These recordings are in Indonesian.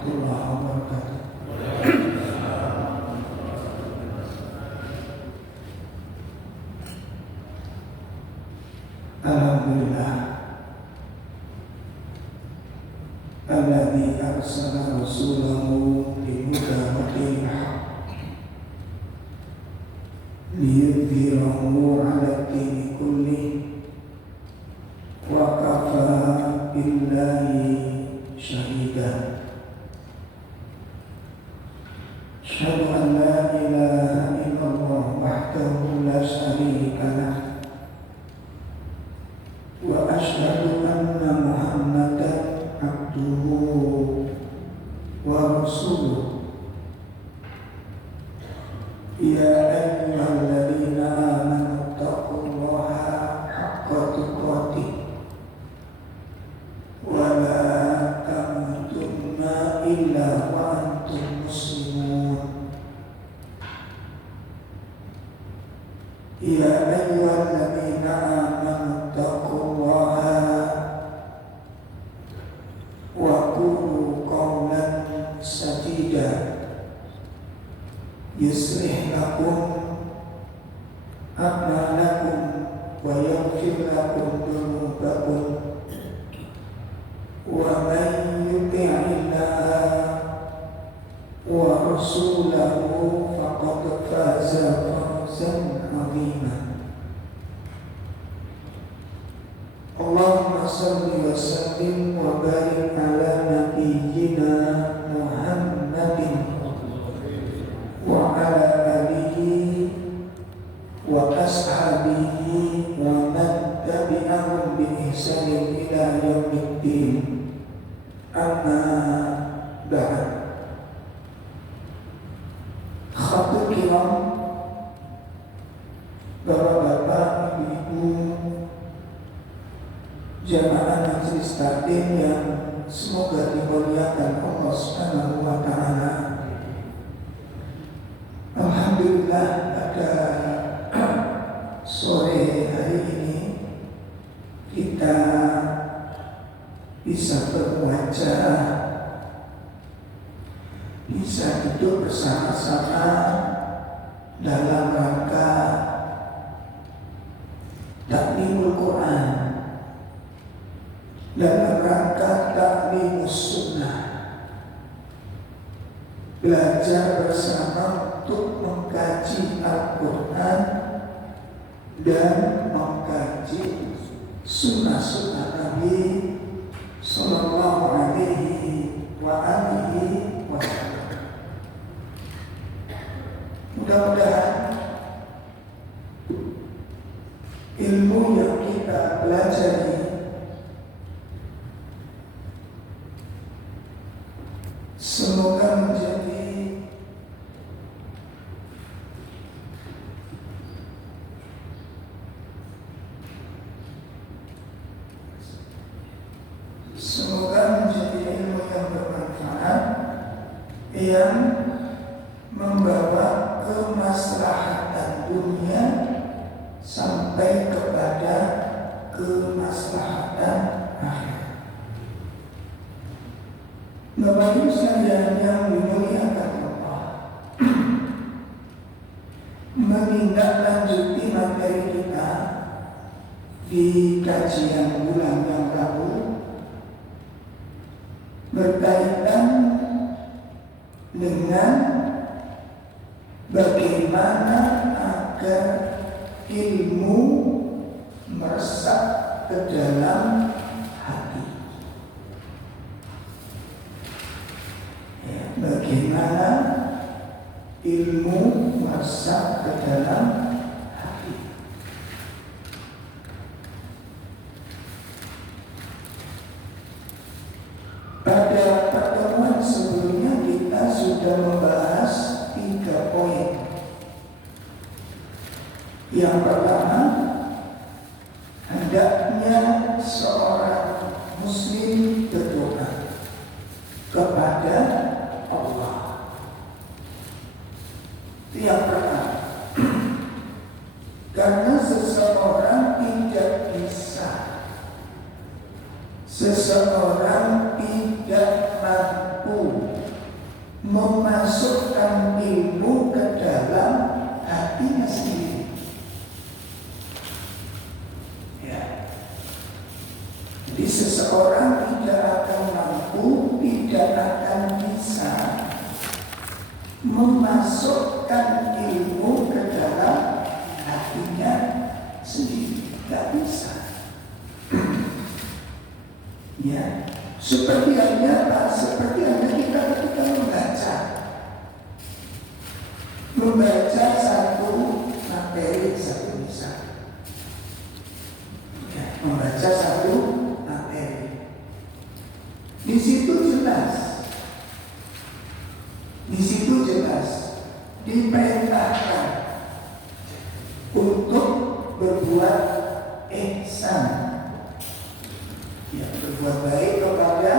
warahmatullahi wabarakatuh. Alhamdulillah alladzi arsala rasulahu bil-huda wa dinil haqq liyudhhirahu 'ala ad-dini kullih wa kafaa billahi shahida. Asyhadu an la ilaha illallah wahdahu la syarika lah wa asyhadu anna Muhammadan abduhu wa rasuluh. Ya ayyuhalladzina amanu taqullaha haqqa tuqatih wa la tamutunna illa wa antum muslimun. Ya ayyuhalladzina amanu taqullaha wa qulu qawlan sadida yuslih lakum a'malakum wa yaghfir lakum dhunubakum wa man yuti'illaha wa rasulahu faqad faza fawzan 'azima. Allahumma salli wa sallim wa barik ala nabiyyina Muhammadin wa ala alihi wa ashabihi wa man tabi'ahum bi ihsanin ila yaumiddin. Amma ba'd. Khatib kiram, bapak-bapak, ibu-ibu, jamaah majelis taklim yang semoga dimuliakan Allah Subhanahu wa taala. Alhamdulillah pada sore hari ini kita bisa berwajah, bisa duduk bersama-sama dalam rangka taklimul Quran, dalam rangka taklimus sunnah, belajar bersama untuk mengkaji Al-Quran dan mengkaji sunnah-sunnah Nabi Sallallahu Alaihi wa alihi wasallam. Mudah-mudahan ilmu yang kita pelajari semoga menjadi ilmu yang bermanfaat, yang membawa kemaslahatan dunia sampai kepada kemaslahatan akhirat. Bapak Ibu sekalian yang dimuliakan Allah, menindaklanjuti materi kita di kajian bulan yang lalu berkaitan dengan bagaimana agar ilmu meresap ke dalam hati. Bagaimana ilmu meresap ke dalam hati. Pada pertemuan sebelumnya kita sudah membahas 3 poin. Yang pertama, hendaknya seorang muslim berdoa kepada Allah. Itu yang pertama. Karena seseorang tidak bisa, seseorang tidak mampu memasukkan ilmu ke dalam hatinya sendiri. Ya. Jadi seseorang tidak akan mampu, tidak akan bisa memasukkan ilmu ke dalam hatinya sendiri. Tidak bisa. Ya, seperti hanya kita ketika membaca satu materi, satu misal. Ya, membaca satu materi. Di situ jelas diperintahkan untuk berbuat ihsan, ya, berbuat baik kepada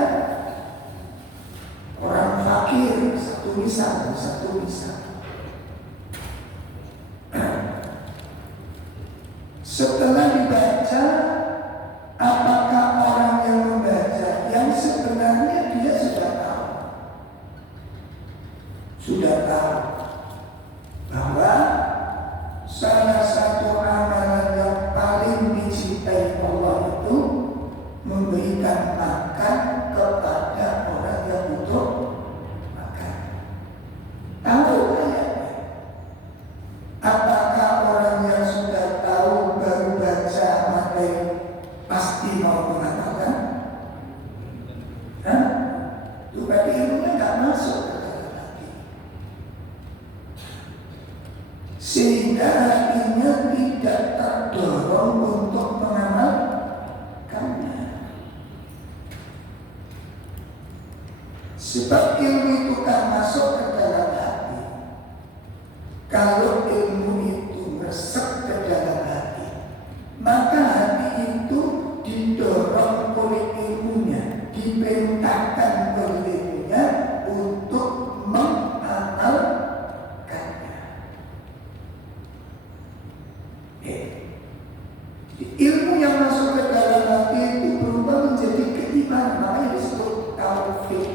orang fakir, satu misal. Setelah dibaca, apakah orang yang membaca yang sebenarnya dia sudah tahu bahwa salah satu amalan yang paling dicintai Allah itu memberikan makan kepada orang yang butuh makan. Tahu ayatnya? Apakah orang yang sudah tahu baru baca materi pasti mau mengamalkan? Itu berarti ilmunya nggak masuk ke dalam hati, sehingga hatinya tidak terdorong untuk mengamalkannya. Sebab ilmu itu kan masuk ke dalam hati. Kalau ilmu itu meresap ke dalam hati, maka hati itu didorong oleh ilmunya, diperintahkan oleh ilmunya untuk mengamalkannya. Ilmu yang masuk ke dalam hati itu berubah menjadi keimanan, makanya disebut taufik.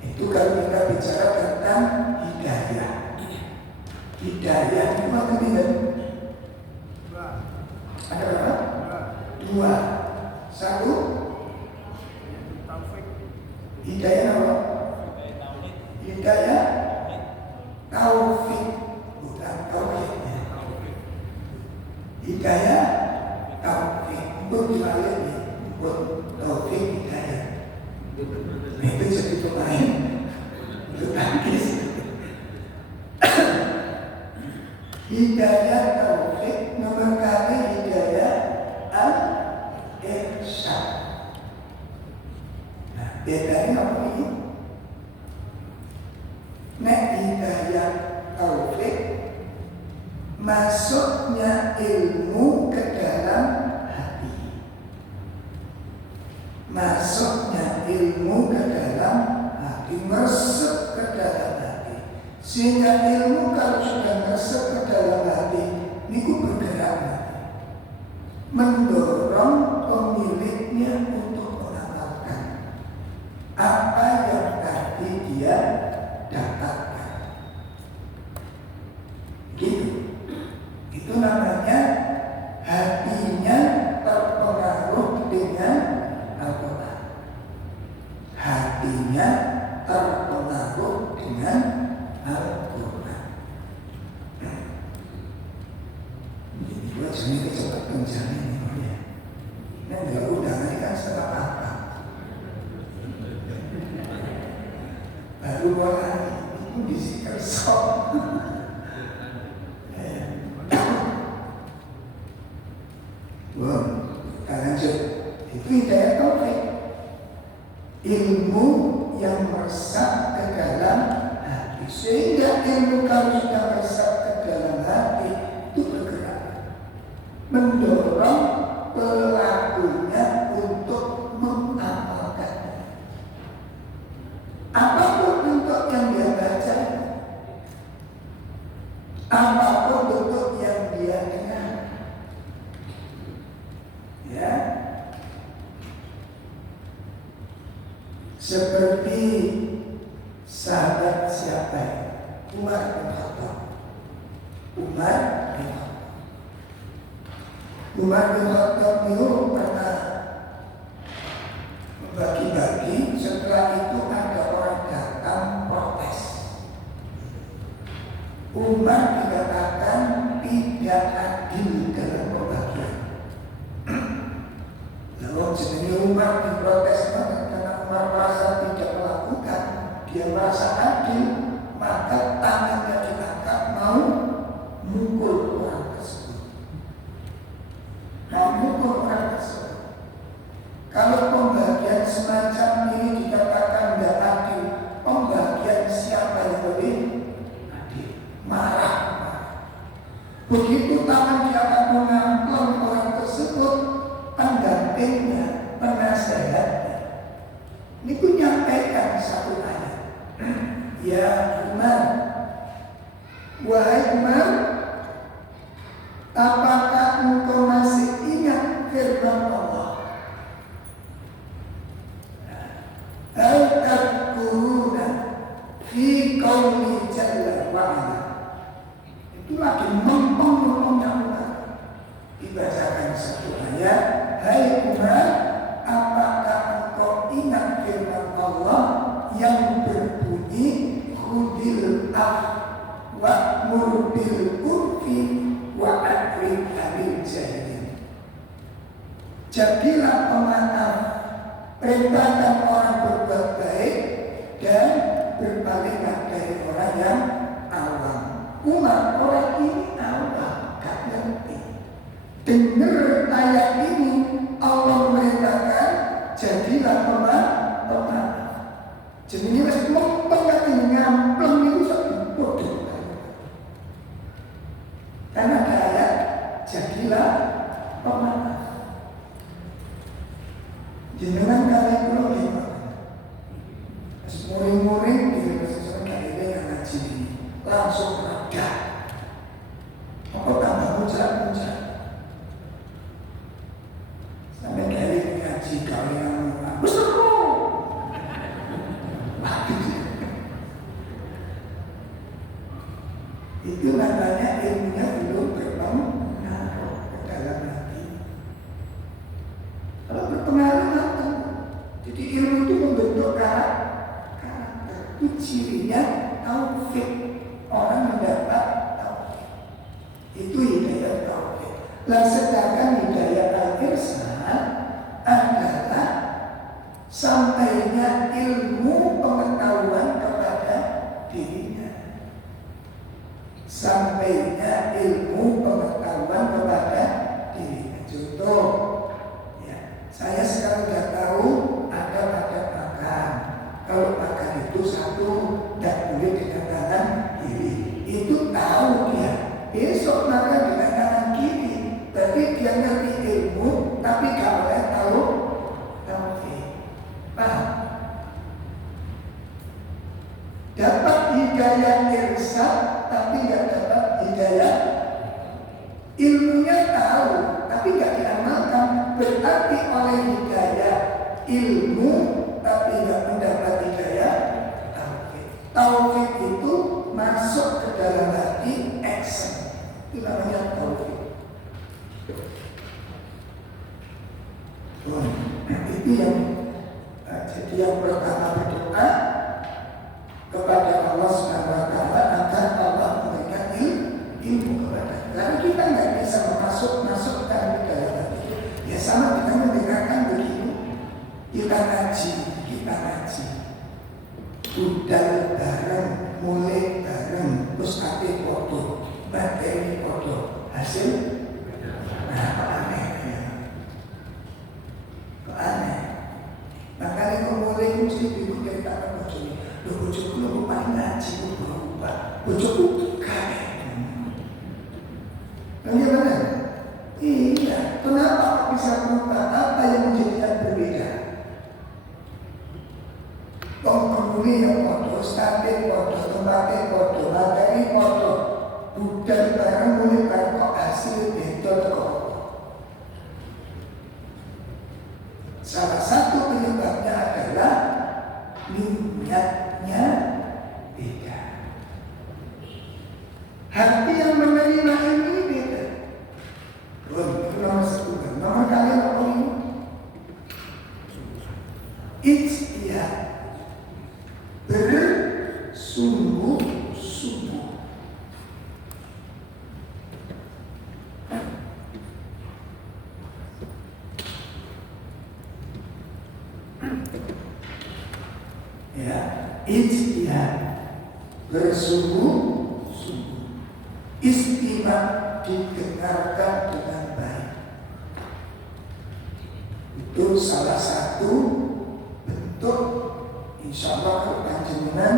Itu kalau kita bicara tentang hidayah. Hidayah itu apa tidak? Ada berapa? Dua. Satu, hidayah apa? Hidayah taufik, bukan tauhidnya. Hidayah taufik, untuk dibalik nih, untuk taufik hidayah. Itu jadi pemain, itu tangkis. Hidayah taufik, nomor kali hidayah al-irsyad. Nah, bedanya apa ini? Hidayah taufik, masuknya ilmu ke dalam hati. Masuknya ilmu ke dalam hati, meresap ke dalam hati. Sehingga ilmu kalau sudah meresap ke dalam hati, ini bergerak, mendorong pemiliknya untuk mengamalkan apa yang tadi dia dapatkan. Gitu. Itu namanya hatinya terpengaruh dengan Al-Quran. Hatinya terpengaruh dengan Al-Quran. Jadi buat sini cepat penjamin ini ya. Ini enggak udah, ini kan setengah apa. Baru orang itu disikir sok. Kita lanjut. Itu hidayah taufik, ilmu yang meresap ke dalam hati. Sehingga ilmu kalau sudah meresap ke dalam hati itu bergerak, mendorong pelakunya untuk mengamalkannya. Apapun bentuk yang dia baca, apapun bentuk yang dia dengar, ya. Seperti sahabat siapa ya? Umar bin Khattab. Umar bin Khattab. Umar bin Khattab itu pernah membagi-bagi. Setelah itu ada orang datang protes. Umar dikatakan tidak adil dalam pembagian. Lalu sebenarnya Umar diprotes karena Umar merasa tidak melakukan, dia merasa adil, maka tangannya diangkat mau mukul orang tersebut. Mau mukul orang tersebut. Kalau pembagian semacam ini dikatakan tidak adil, pembagian siapa yang lebih adil? Marah. Begitu tangan dia akan mengamplong orang tersebut, pendampingnya, penasehatnya, ini pun nyampaikan satu ayat. Ya Umar, wahai Umar, apakah engkau masih ingat firman Allah? Hal tadkuruna fi qauli jalla wa'ala. Itu lagi ngomong-ngomongnya Umar. Dibacakan satu ayat. Hai Umar, apakah engkau ingat firman Allah yang berbunyi khudil af wa'mur bil urfi wa'adrid 'anil jahilin. Jadilah pemaaf, perintahkan orang berbuat baik dan berpalinglah dari orang yang awam. Umar, orang ini awam, gak ngerti. Dengar ayat ini, Allah merintahkan jadilah pemaaf. Jadi ini harus mempengati ngampleng itu satu bodoh. Karena ada ayat jadilah pemaaf. Jenengan kalian belum lima. Muring-muring di sesuatu kalian yang ngaji ini langsung reda. Apa tambah muncrat-muncrat. Sampai kalian ngaji kalian besar. Itu namanya ilmunya belum berpengaruh ke dalam hati. Kalau berpengaruh, jadi ilmu itu membentuk karakter. Itu cirinya taufik. Orang mendapat taufik. Itu hidayah taufik. Lah sedangkan hidayah al-irsyad adalah sampainya ilmu pengetahuan kepada dirinya. Sampainya ilmu pengetahuan kepada dirinya. Contoh, ya, saya sekarang sudah tahu ada makan. Kalau makan itu satu tidak boleh dengan tangan kiri. Itu tahu dia. Besok makan dengan tangan kiri. Berarti dia ngerti ilmu, tapi gak boleh tahu. Paham? Dapat hidayah irsyad, tapi nggak dapat hidayah. Ilmunya tahu, tapi nggak diamalkan. Berarti oleh hidayah ilmu, tapi nggak mendapat hidayah taufik. Taufik itu masuk ke dalam hati, action. Itu namanya taufik. Itu yang jadi yang pertama berdoa kepada Allah SWT agar Allah memberikan ilmu kepada kita. Karena kita nggak bisa masukkan ke dalam hati. Ya sama kita mendengarkan begini, kita ngaji, budal bareng, mulai bareng, terus ate foto, materi foto, hasil, nah apa aneh ya? Kok aneh? Makanya kalau mulai mesti bingung ceritakan bojone. Loh bojoku lu paling ngaji lu berubah. Bojoku kaya. Bagaimana? Iya, kenapa bisa berubah? Apa yang menjadikan berbeda? Penghuni yang foto, statik foto, tempatnya foto, materi foto, budal barang mulai barang kok hasil betul kok. Salah satu penyebabnya adalah niatnya beda. Hati yang menerima ini beda. Itu nomor satu. Nomor kalian apa ini? Ijtihad, bersungguh-sungguh. Ya, ijtihad, bersungguh-sungguh. Istimewa, didengarkan dengan baik. Itu salah satu bentuk, insya Allah panjenengan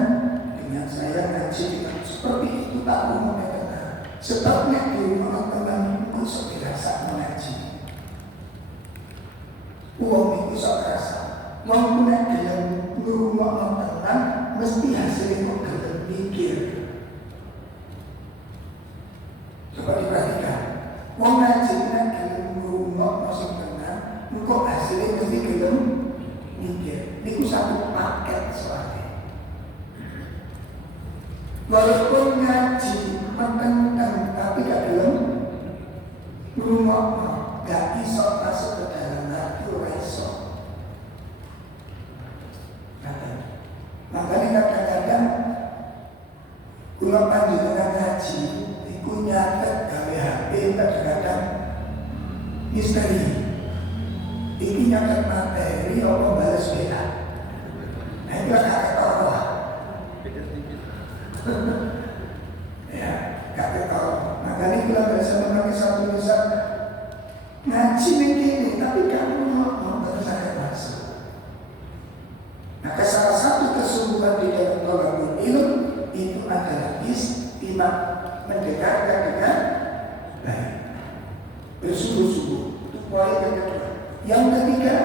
dengan saya ngaji seperti itu tak umum mengenal. Sebabnya di rumah teman itu sebiasa mengaji. Uang itu sebiasa. Walaupun dalam rumah teman mesti hasilnya dalam mikir. Coba diperhatikan. Wong ngaji dalam rumah masing teman, engkau hasilnya mesti dalam mikir. Ini satu paket soalnya. Walaupun ngaji menteng-menteng tapi gak dalam rumah, gak bisa masuk ke dalam hati orang iso. Makanya kadang-kadang kula panjenengan ngaji iku nyatet gawe HP kadang-kadang misteri. Iki nyatet materi apa balas WA. Nah itu agak ketawa. Ya, gak ketawa. Makanya kula biasa memakai satu tulisan ngaji begini, tapi kamu mau baru saya masuk. Maka salah satu kesungguhan di dalam thalabul ilm itu adalah istimewa, mendekatkan dengan baik, bersungguh-sungguh. Itu poin yang kedua. Yang ketiga,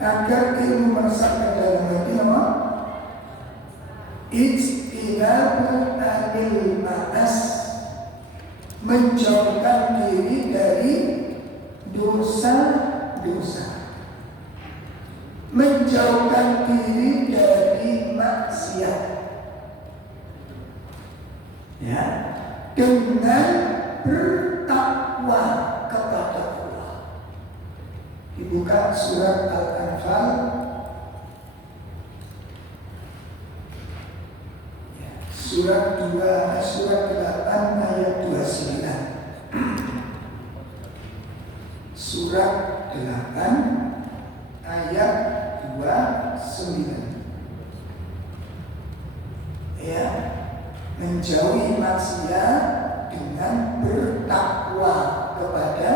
agar ilmu meresapkan dalam hati nama ijtinabu anil ma'as, menjauhkan diri dari dosa-dosa, menjauhkan diri dari maksiat, ya, dengan bertakwa kepada Allah. Dibuka surat Al-Anfal, ya, surat 8 ayat 29. Surat 8 ayat 29. Ya, menjauhi maksiat dengan bertakwa kepada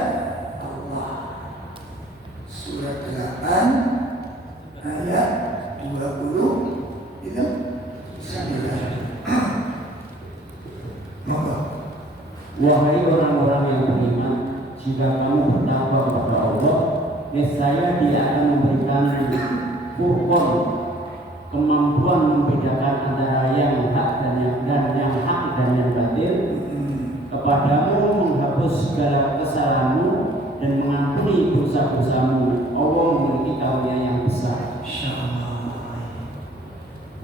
Allah. Surat 8 ayat 20 itu 9. Monggo. Wahai orang-orang yang beriman, jika kamu bertakwa kepada Allah, niscaya Dia akan memberikan furqan, kemampuan membedakan antara yang hak dan yang hak dan yang batil, kepadamu, menghapus segala kesalahanmu dan mengampuni dosa-dosamu. Allah memiliki karunia yang besar. Insyaallah.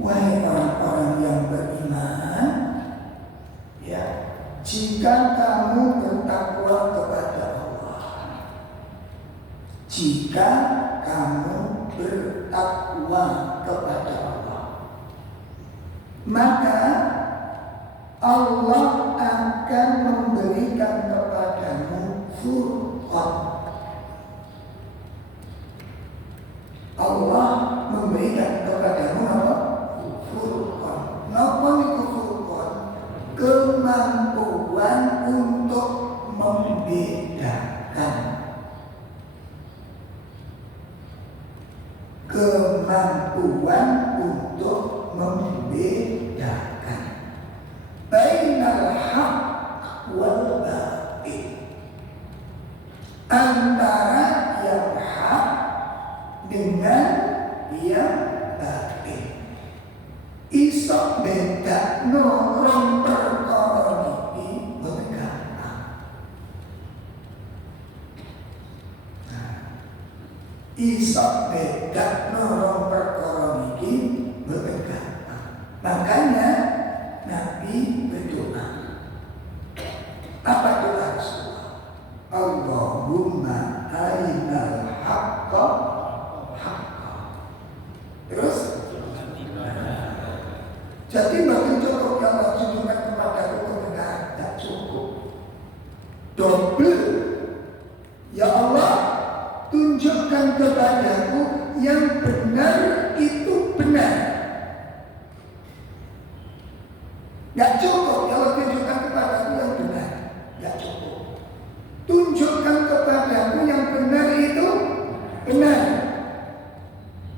Wahai orang-orang yang beriman, ya, jika kamu bertakwa kepada Allah, jika kamu bertakwa kepada Allah, maka Allah akan memberikan kepadamu furqan. Allah memberikan kepadamu apa? Furqan. Apa itu furqan? Kemampuan untuk membedakan. Kemampuan untuk membedakan bainal haq wal batil, antara yang hak dengan yang batil. Iso bedakno rong perkara iki boten gampang. iso bedakno rong perkara iki mboten gampang. Makanya Nabi berdoa. Apa doa Rasulullah? Allahumma arinal haqqa haqqa. Terus jadi makin cukup yang Allah tunjukkan kepada kebenaran, tak cukup. Double. Ya Allah, tunjukkan kepadaku yang benar itu benar. Gak cukup kalau tunjukkan kepadaku yang benar. Gak cukup. Tunjukkan kepadaku yang benar itu benar.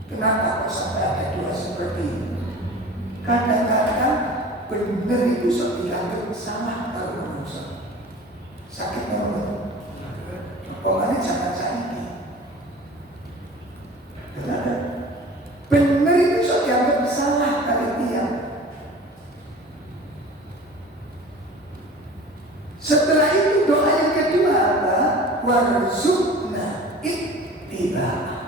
Kenapa kok sampai ada dua seperti ini? Kadang-kadang benar itu dianggap salah kalau manusia. Sakitnya orang. Pokoknya jangan sakit. Benar itu dianggap salah kalau dia. Setelah itu doa yang kedua apa? Warzuqna ittiba.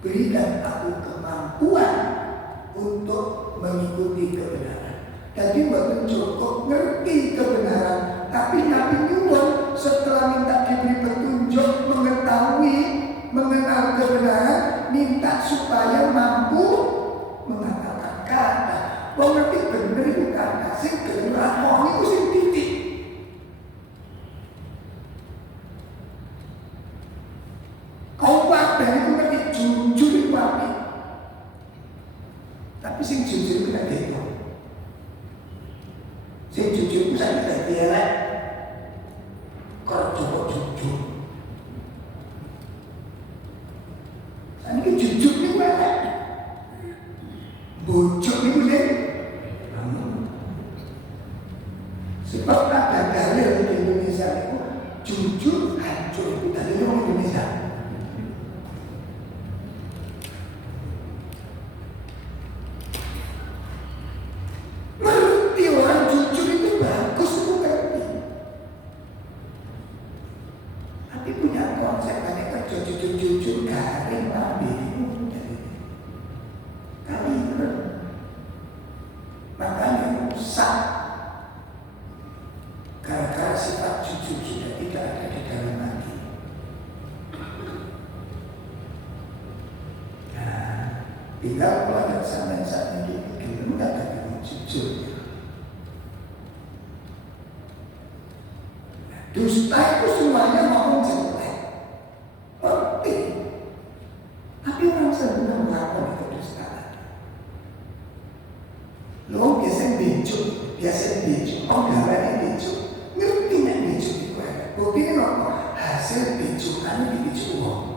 Berikan aku kemampuan untuk mengikuti kebenaran. Jadi bukan cukup ngerti kebenaran, tapi Nabi nyuwun setelah minta diberi petunjuk, mengetahui, mengenal kebenaran, minta supaya mampu mengamalkan kata. Wong ngerti bener itu kata, sing gelem lakoni iku sing titik. Kau kabeh itu ngerti jujur itu apik. Tapi sing jujur itu gak gitu. Sing jujur itu saya tidak elek. Kerja kok jujur. Ini kan jujur itu elek. Bojok itu sih. Sebab ada dalil di Indonesia itu jujur hancur itu dalilnya orang Indonesia. Tinggal kalau ada sama yang saat ini dulu nggak ada yang jujur. Dusta itu semuanya ngomong jelek, penting. Tapi orang senang melakukan kedustaan. Lo biasanya becuk, penggawaannya becuk, ngerti nggak becuk itu? Bukti kan hasil becukan di becuk uang.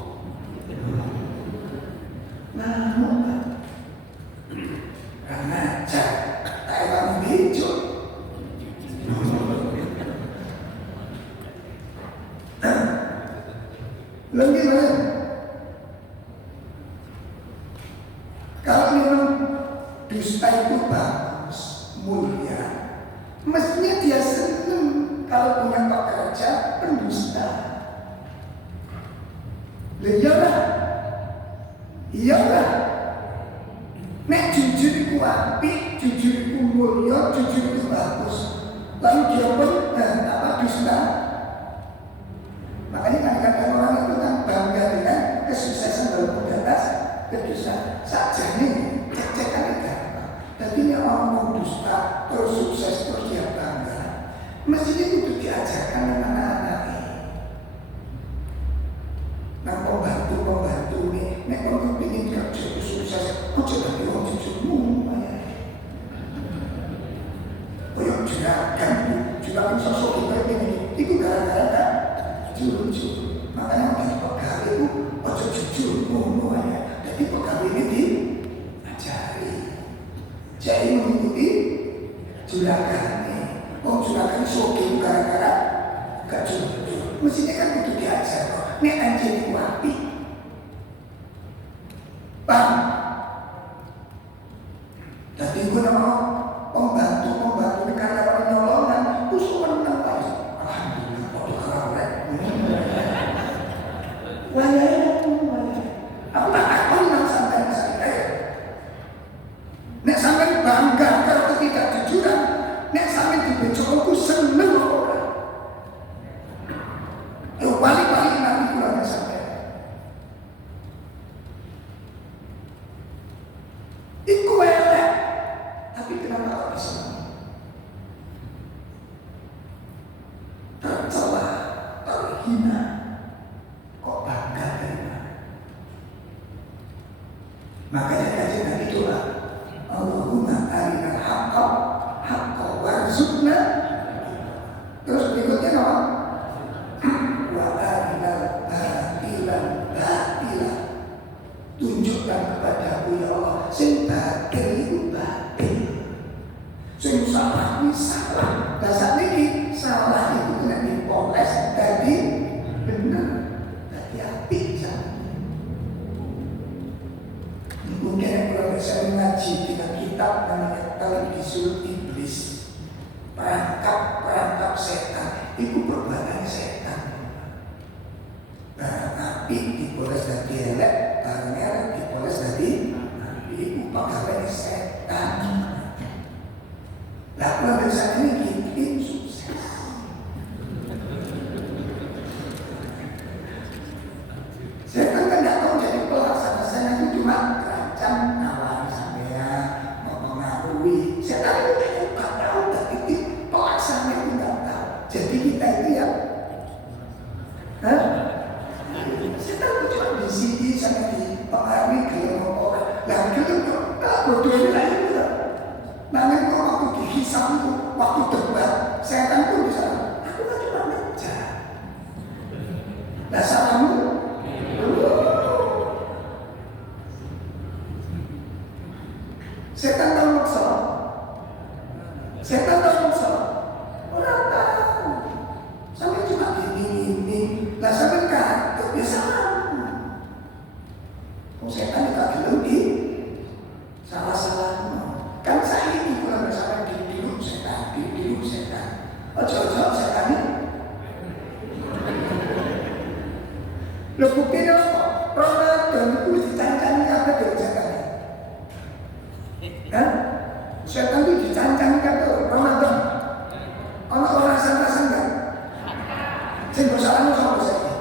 Lebih mana? Kalau memang dusta itu bagus, mulia, mestinya dia senang kalau punya pekerja pendusta. Iyalah. Nek jujur itu apik, jujur itu mulia, jujur itu bagus. Lalu dia pun dusta. Makanya kadang-kadang orang itu kan bangga dengan kesuksesan walaupun di atas kedustaan. Saja nih, cek-cekan itu. Tapi ini orang mau dusta, terus sukses, terus dia bangga. Mestinya itu diajarkan dengan anak-anaknya. Nah, pembantu nih, nek orang ingin kerja sukses, aja lagi orang jujurmu, kayak juragan, juragan sosok kita ini, itu gara-gara jujur. Makanya orang pegawai itu ojo jujur ngomong ya. Jadi pegawai ini diajari. Jadi mengikuti juragan nih. Oh juragan soking gara-gara gak jujur. Mestinya kan itu diajar. Ini anjing itu api. Paham? Jadi gue nama pembantu karyawan nyolongan itu sewenang tadi. Alhamdulillah, waktu kerawat. Wayai. Makanya kaji Nabi doa, Allahumma arinal haqqa haqqa warzuqna. Terus berikutnya apa? Wa arinal batila batila. Tunjukkan kepadaku ya Allah, sing batil itu batil, sing salah itu salah. Dan saat ini salah itu kena dipoles jadi benar, jadi apik. Mungkin kalau saya mengaji dengan kitab namanya Talbisul Iblis, perangkap setan, itu perbuatan setan. Barang api dipoles dari elek, barang elek dipoles dari api, itu pegawai setan. Nah, kalau dari saat ini tim sukses. Setan kan tidak tahu jadi pelaksana, saya itu cuma terancam awal sampai mempengaruhi. Setan itu tidak tahu, tapi pelaksana itu tidak tahu. Jadi kita itu ya, setan itu cuma di sini sama dipengaruhi gelem orang. Nah, gelem tak bodohnya lain juga. Nanti kalau waktu dihisap itu, waktu debat, setan pun bisa. Aku kan cuma ngejar. Nah, salahmu. Setan tahu maksud? Setan tahu maksud? Orang tahu. Sampai cuma gini. Lah sampai itu bisa. Oh, setan itu lebih salah-salah. Kan saya ini kurang bersama di hidup setan. Ojo setan ini. Lo buktinya apa? Ramadan itu dicancani apa dari setan? Kan? Setan itu dicancani apa? Ramadan. Orang rasa-rasa enggak? Saya bersalamu sama setan.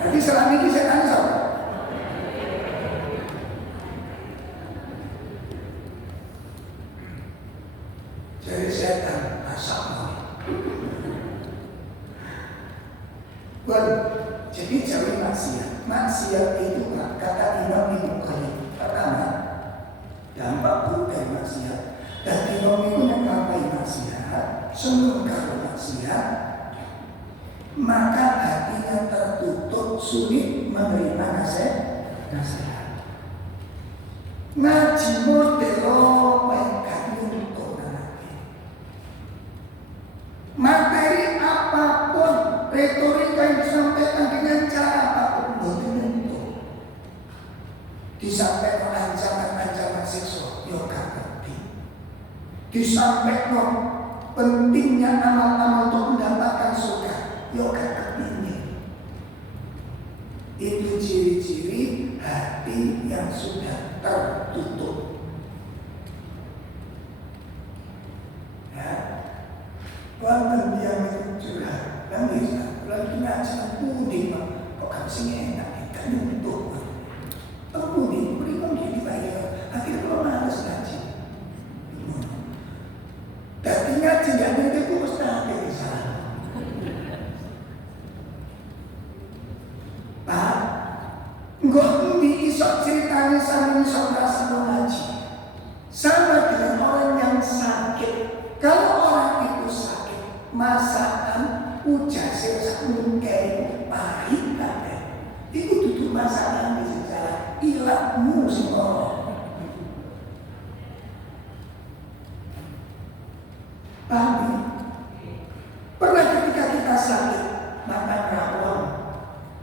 Jadi selama ini setan sama. Jadi setan asal. Jadi jauhi maksiat. Maksiat itu kata Imam Ibnu Qayyim. Pertama, dampak buruk dari maksiat. Dan Imam itu mengkapai maksiat, semengkar maksiat, maka hatinya tertutup, sulit menerima nasihat. Ngaji modelo materi apapun, retorika yang disampaikan dengan cara apapun, itu disampaikan ancaman seksual, yoga penting. Disampaikan pentingnya amal-amal untuk mendapatkan surga, yoga penting. Itu ciri-ciri hati yang sudah tertutup. Bahkan dia itu curhat, dan bisa lalu ngaji puding, kok kamu sih enak, kan untuk puding, berikan dia dibayar, akhirnya kalau malas ngaji. Tapi ngaji gak ada itu mustahil bisa. Pak, nggak isok ceritanya sama isok rasa ngaji, sama dengan orang yang sakit. Kalau orang itu sakit, masakan ujasir sakmungkai pahit kabeh. Itu duduk masakan di sejarah ilmu semua. Paham? Pernah ketika kita sakit, makan rawon,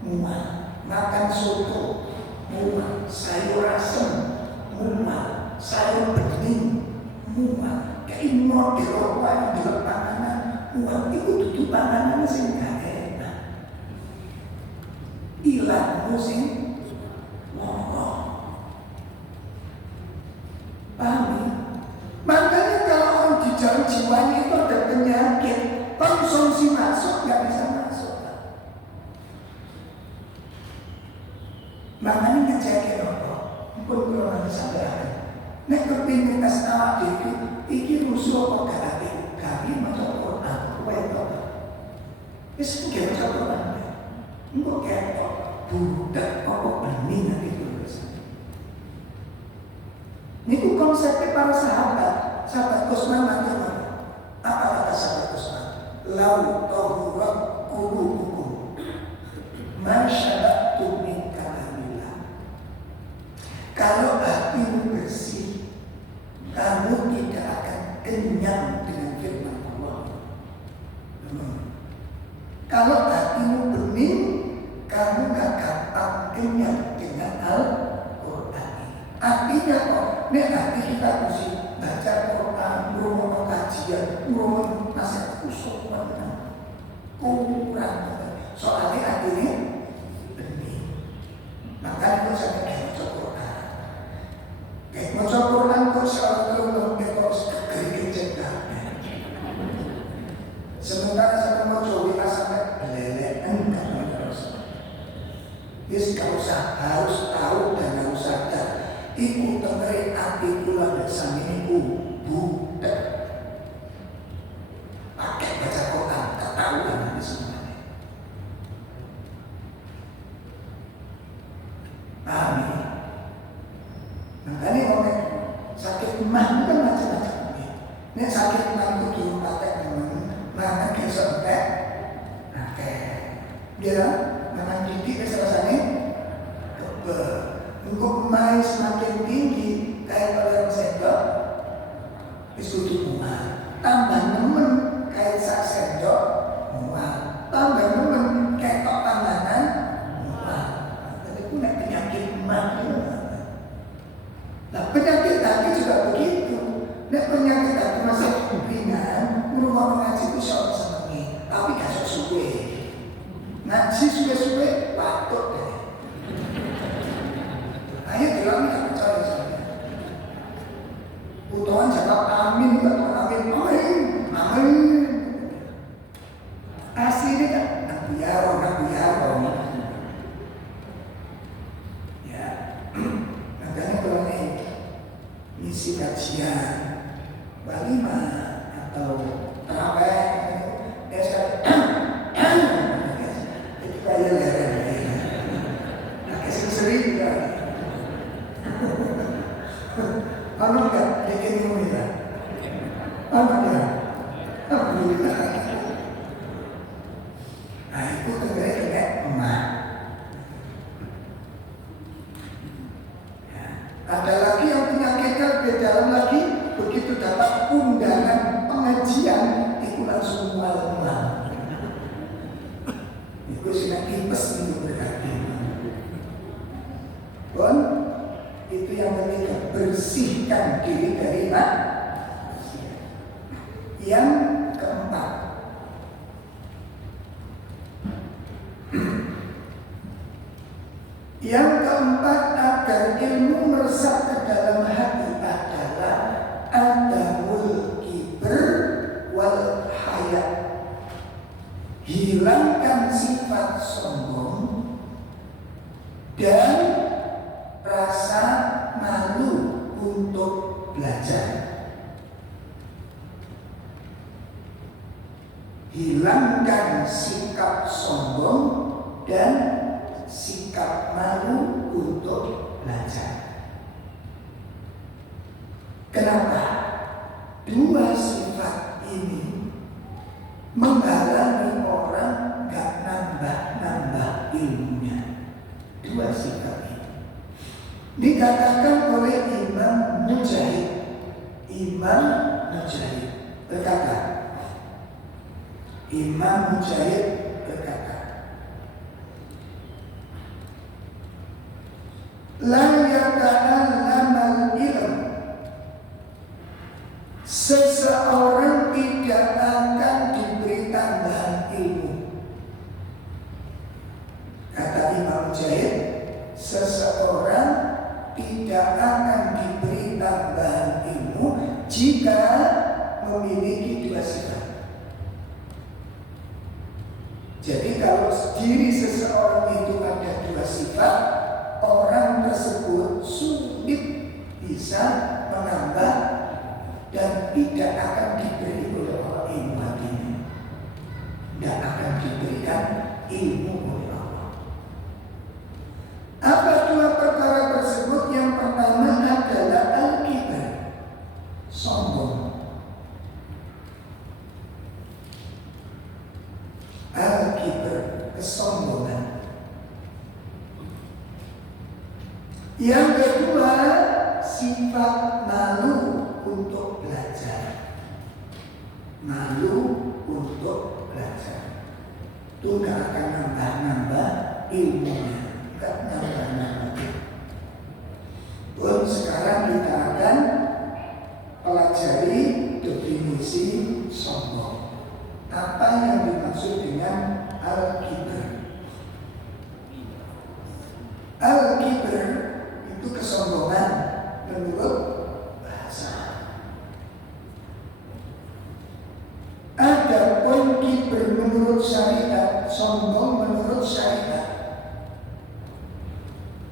mual, makan soto, mual, sayur asem, mual, sayur bening, mual. Kayak model orang di panganan, uang itu tutup panganan sing gak enak. Ilmu sing ngomong. Paham? Makanya kalau orang di jalan jiwanya itu ada penyakit, konsumsi masuk gak bisa masuk. Makanya ngejagain apa? Pun kalau nanti sampai nek kepingin tes awak dhewe iki rusuh apa gak kami maca Quran kowe to. Wis nggih maca Quran. Engko ketok budak apa bening nanti terus. Kalau hatimu bersih, kamu tidak akan kenyang dengan firman Allah. Kalau hatimu bening, kamu gak gampang kenyang dengan Al-Quran. Artinya kok, ini hati kita mesti baca Quran, ngomong kajian, ngomong nasihat usul, kurang. Soalnya hatinya bening. Maka itu saya baca Quran. Baca Quran kok selalu terus kegeri-geri. Sementara saya mau coba sampai belelekan terus. Yes, gak usah harus tahu dan harus sadar. Iku tengeri api kula bersama iku budak. Pakai baca Quran, ketahuan ini semuanya. Paham ya? Makanya orang sakit mah kan macam-macam. Ini sakit mah itu dulu pakai mana kesampai, dia memang tinggi keselesaiannya, untuk main semakin tinggi kayak pada sendok, disuruh mual, tambah nemen kayak sak sendok mual, tambah nemen kayak tok tanganan mual. Tapi punya penyakit mati. Nah penyakit hati juga begitu. Nah penyakit hati masih ringan, rumah mengaji itu seorang senengi, tapi gak sesuai. Ngaji suwe-suwe patut deh. Ayo bilang gak percaya saya. Utuhan jawab amin, amin, amin, amin. Aslinya kan nabi yaro. Ya, makanya kalau ini isi kajian Walimah atau terawih biasa itu kayak leren pakai seri juga apa enggak bikin rumit apa dia alhamdulillah. Nah itu kayak emak. Ada lagi yang penyakitnya lebih dalam lagi. Begitu dapat undangan pengajian itu langsung mual-mual. Itu sudah tipes itu berarti. Bon, itu yang ketiga, bersihkan diri dari maksiat. Yang keempat, agar ilmu meresap ke dalam hati adalah adamul kibr wal hayat. Hilangkan sifat sombong dan rasa malu untuk belajar. Hilangkan sikap sombong dan sikap malu untuk belajar. Kenapa? Dua sifat ini menghalangi orang gak nambah-nambah ilmunya. Dua sifat ini dikatakan oleh Imam Mujahid. Imam Mujahid berkata, la yata'allamal ilm, seseorang tidak akan diberi tambahan ilmu. Kata Imam Mujahid, seseorang tidak akan diberi tambahan ilmu jika memiliki dua sifat. Jadi kalau diri seseorang itu ada dua sifat, orang tersebut sulit bisa menambah dan tidak akan diberi oleh Allah ilmu hatinya. Tidak akan diberikan ilmu oleh Allah. Apa dua perkara tersebut? Yang pertama adalah al-kibar, sombong. Al-kibar, kesombongan. Yang kedua, sifat malu untuk belajar. Malu untuk belajar. Itu nggak akan nambah-nambah ilmunya, nggak nambah-nambah. Pun sekarang kita akan pelajari definisi sombong. Apa yang dimaksud dengan al-kibr? Al-kibr itu kesombongan menurut bahasa. Adapun kibr menurut syariat, sombong menurut syariat,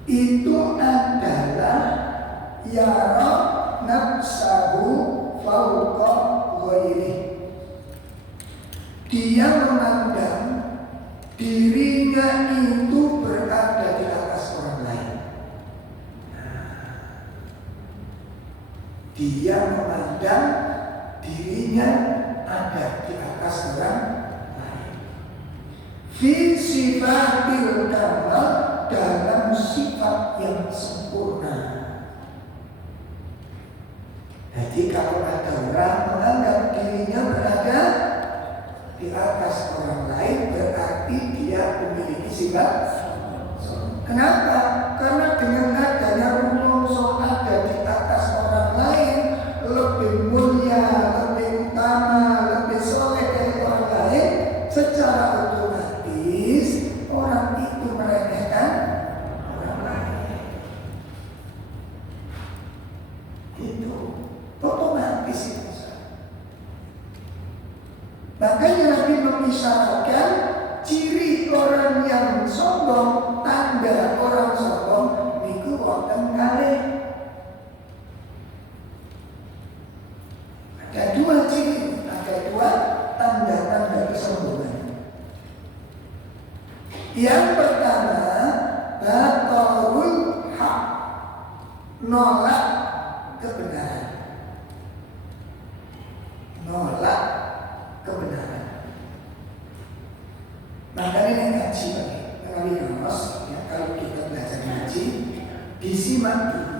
itu adalah yara nafsahu fauqa ghairi. Dia memandang dirinya itu berada di atas orang lain. Dia memandang dirinya ada di atas orang lain. Fi sifatil kamal, dalam sifat yang sempurna. Jadi kalau ada orang menganggap dirinya berada di atas orang lain, berarti dia memiliki sifat. Kenapa? Karena dengan adanya rumongso ada di atas orang lain, lebih mulia, lebih utama, lebih soleh dari orang lain, secara otomatis orang itu meremehkan orang lain. Itu otomatis itu. Makanya Nabi mengisyaratkan ciri orang yang sombong, tanda orang sombong niku wonten kalih. Ada dua ciri, ada dua tanda-tanda kesombongan. Yang pertama, batalul haq, nolak kebenaran. Nolak kebenaran. Makanya ini ngaji lagi, ya, kalau kita belajar ngaji, disimak dulu.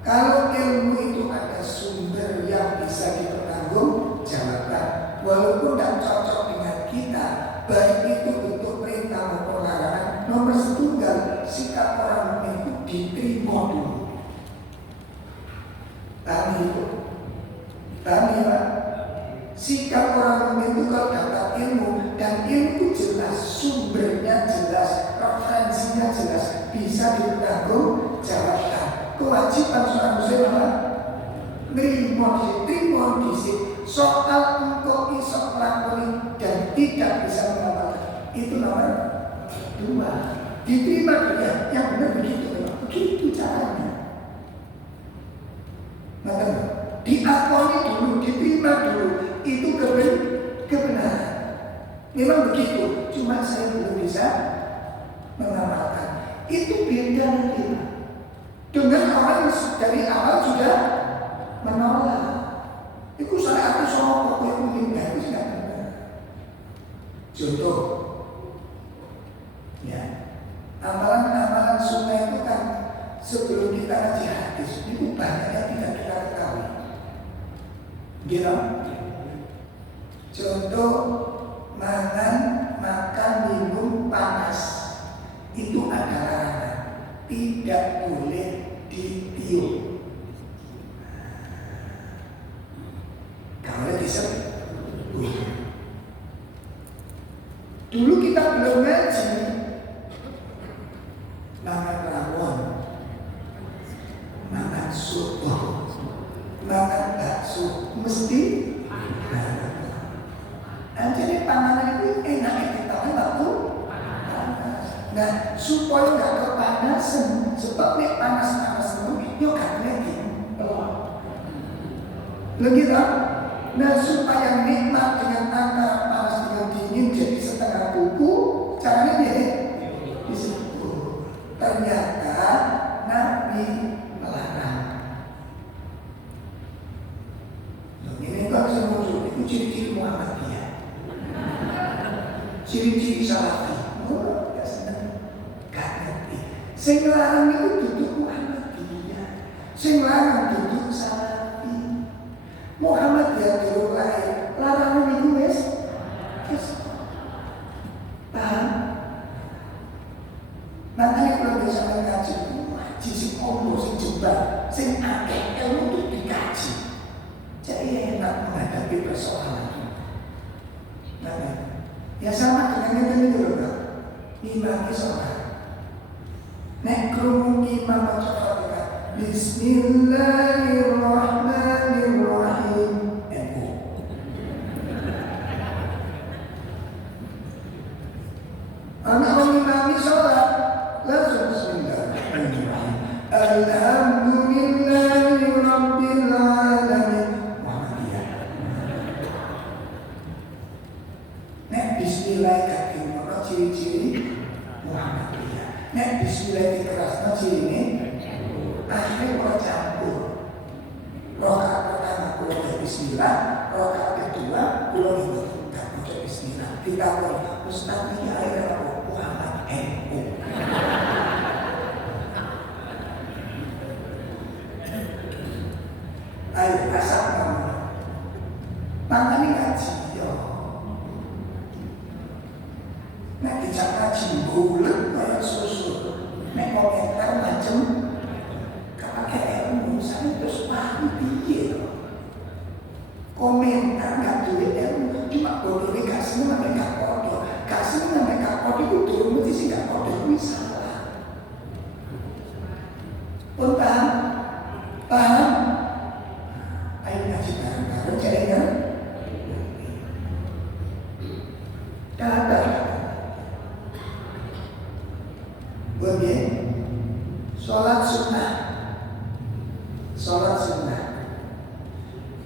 Kalau ilmu itu ada sumber yang bisa dipertanggung jawabkan, walaupun tidak cocok dengan kita, baik itu untuk perintah maupun larangan, nomor setunggal sikap orang itu diterima dulu. Tadi itu, tadi Pak. Sikap orang itu kalau dapat ilmu, dan ilmu jelas, sumbernya jelas, referensinya jelas, bisa dipertanggung jawabkan. Kewajiban seorang muslim apa? Terima disik. Soal engkau iso lakoni dan tidak bisa mengamalkan, itu nomor dua. Diterima dia, yang benar begitu, begitu caranya. Maka diakoni dulu, diterima dulu. Itu kebenaran. Memang begitu, cuma saya belum bisa mengamalkan. Itu beda nanti dengan orang yang dari awal sudah menolak. Itu saya soal yang meninggal itu tidak benar. Contoh, ya, amalan-amalan sunnah itu kan sebelum kita ngaji hadis itu banyak yang tidak kita ketahui. Gitu. Contoh, makan, minum panas itu ada larangan, tidak boleh ditiup. Kalau disebut, dulu kita belum ngaji, makan rawon, makan soto, makan bakso, mesti. Jadi panganan itu enak kita waktu panas. Nah, supaya nggak kepanasan, sebab nih panas-panas itu, yuk kan lagi. Lagi tak? Nah, supaya nikmat dengan antara panas dengan dingin jadi setengah buku, caranya dia di situ. Ternyata Nabi melarang. Ini kan semua itu ciri-ciri Muhammadiyah. Ciri-ciri salafi. Oh, ya senang. Gak ngerti. Sing larang itu duduk Muhammad. sebab sing akeh ilmu itu dikaji. Jadi enak menghadapi persoalan. Nah, ya sama dengan yang tadi loh, imam sholat. Nek krungu imam maca Fatihah, Bismillahirrahmanirrahim. Anak imam sholat langsung Bismillahirrahmanirrahim. Alhamdulillahi Rabbil Alamin. Muhammadiyah. Nek Bismillah kaki mana ciri-ciri Muhammadiyah. Nek Bismillah dikerasno cirine akhirnya mau campur. Rakaat pertama kulo Bismillah, rakaat kedua kulo tidak baca Bismillah. Ditakon Ustaz iki air apa? Muhammad NU. Ayo asal kamu. Makanya ngaji yo. Nek dijak ngaji bulet kaya susu. Nek komentar macem kakek ilmu saya terus paham piye to. Komentar gak duwe ilmu cuma bodoh kasih nang gak podo. Kasih nang gak podo itu durung mesti sing gak podo kuwi salah. Pun paham? Paham? Ayo ngaji bareng-bareng jaringan. Kadang begini, sholat sunnah. Sholat sunnah.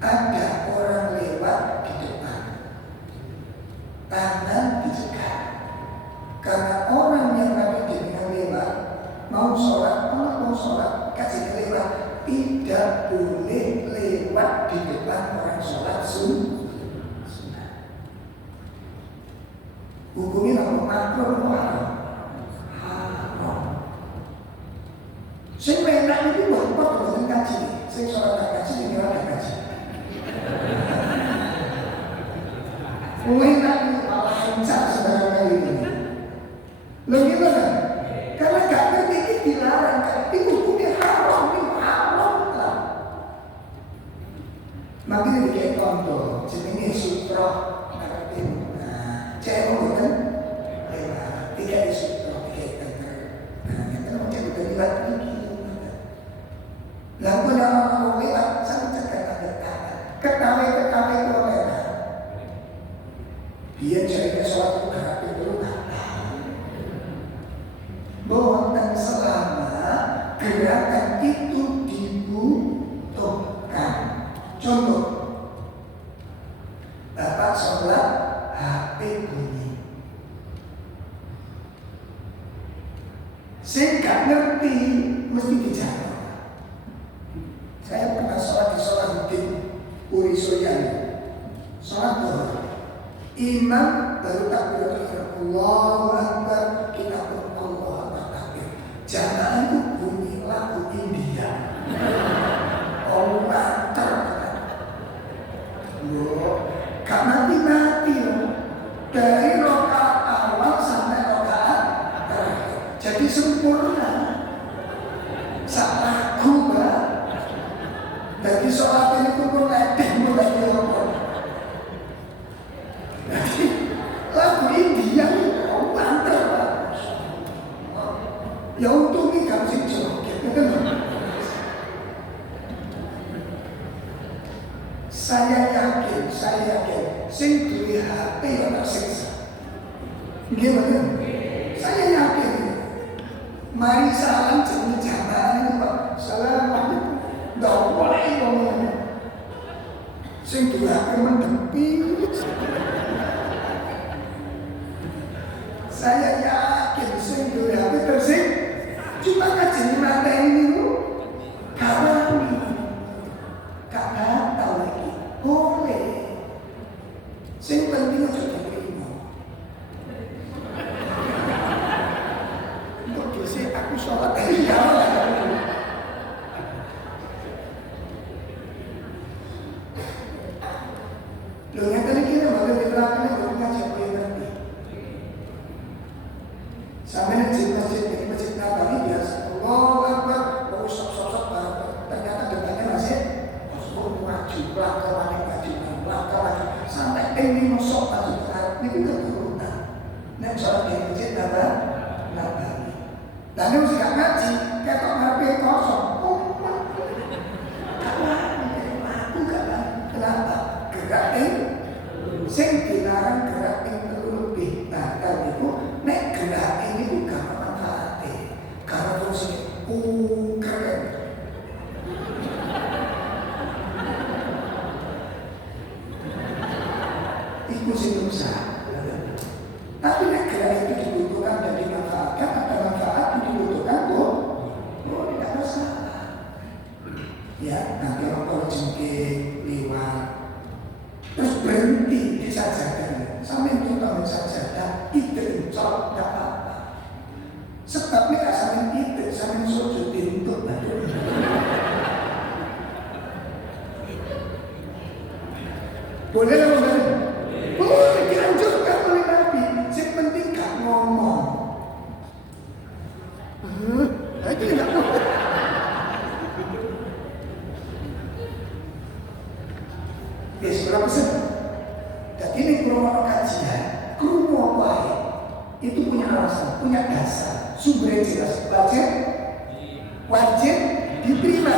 Ada orang lewat di depan, tangan dicegat. Karena orang yang ada dengan lewat mau sholat, orang mau sholat kasih lewat, tidak boleh lewat di depan orang sholat sunnah. Hukumnya apa? Makruh atau haram? Haram. Sing enak itu buat boten kaji. Sing sholat tak kaji ini ora kaji. Enak itu malah lancar saudara kali ini. Lo gimana? Karena gak ngerti ini dilarang. Itu hukumnya haram. Ini haram lah. Makanya dikait contoh. Jenenge sutroh. Ngerti. Nah, cewek bukan? Tidak di sutroh. Dikait tengger. Nah, kita mau cek udah lihat ini. Lalu yang mau lewat sama cekak ada tangan. Ketawa itu lewat. Dia carinya suatu terapi dulu. Bahwa selama gerakan itu dibutuhkan. Contoh, Bapak sholat HP bunyi. Saya gak ngerti, mesti dijawab. Saya pernah sholat di Salahuddin Uri Suryani. Sholat duhur. Imam baru takbir Allahu Akbar, kita pun Allahu Akbar takbir. Jamaah itu bunyi lagu India. Oh mantap. Loh, gak mati loh. Dari rakaat awal sampai rakaat terakhir. Jadi sempurna. Salah gua. Jadi sholat ini pun ledeh mulai dirokok. Jadi lagu India itu mantap. Ya untungnya gak mesti joget. Saya yakin, sing duwe HP yang tersiksa. Gimana? Saya yakin. Mari salam jenis jamaah ini Pak. Assalamualaikum. Gak boleh ngomongnya. Sing duwe HP mendepi. Saya yakin sing duwe HP tersiksa. Cuma kajian materi ini kawani. Gak tahu lagi. Boleh. Sing penting aja diterima. Untuk disi aku sholat dari awal. Lu musim dosa. Tapi negara itu dibutuhkan dan dimanfaatkan, ada manfaat yang dibutuhkan, tidak masalah. Ya, nanti orang jengking lewat, terus berhenti di sajadah, sampai kita sajadah, itu cok, tidak apa-apa. Sebabnya sampai itu, sampai sujud untuk baru. Boleh lah, boleh. Boleh dianjurkan oleh Nabi. Yang penting gak ngomong. Itu tidak boleh. Yes, berapa sen? Dan ini kurang kajian, kurang baik. Itu punya alasan, punya dasar, sumbernya jelas, wajib diterima.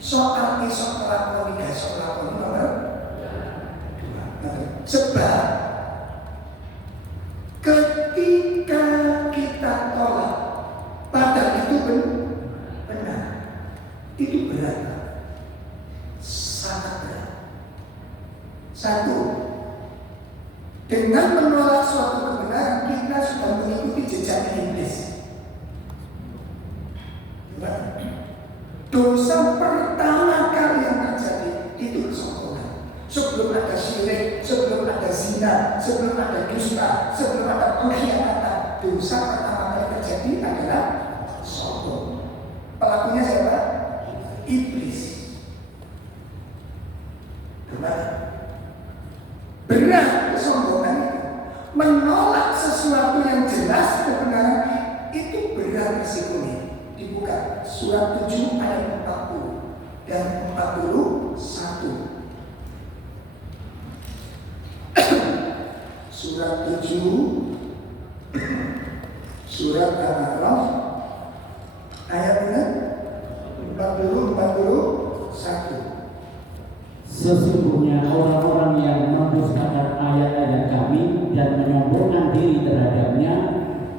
Soal esok pelakon, besok pelakon nomor 2. Sebab ketika kita tolak, padahal itu benar, itu berat, sangat berat. Satu, dengan menolak suatu kebenaran kita sudah mengikuti jejak iblis. Dosa pertama kali yang terjadi itu kesombongan. Sebelum ada syirik, sebelum ada zina, sebelum ada dusta, sebelum ada pengkhianatan, dosa pertama kali terjadi adalah sombong. Pelakunya siapa? Iblis. Kembali. Berat kesombongan itu. Menolak sesuatu yang jelas kebenaran itu berat risikonya. Dibuka surat 7 ayat 40 dan 41. Surat 7 surat Al-A'raf ayat 40-41. Sesungguhnya orang-orang yang mendustakan ayat-ayat kami dan menyombongkan diri terhadapnya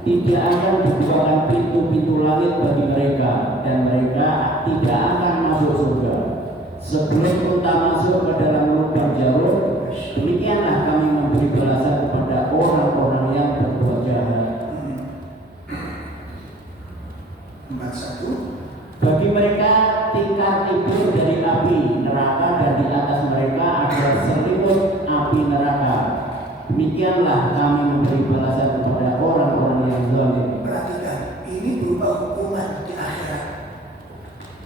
tidak akan dibukakan pintu-pintu langit bagi mereka, dan mereka tidak akan masuk surga. Sebelum kita masuk ke dalam lubang jarum, demikianlah kami memberi balasan kepada orang-orang yang berbuat jahat. 41. Bagi mereka tingkat itu dari api neraka, dan di atas mereka ada selimut api neraka. Demikianlah kami memberi balasan kepada orang-orang yang zalim. Perhatikan, ini berupa hukuman di akhirat.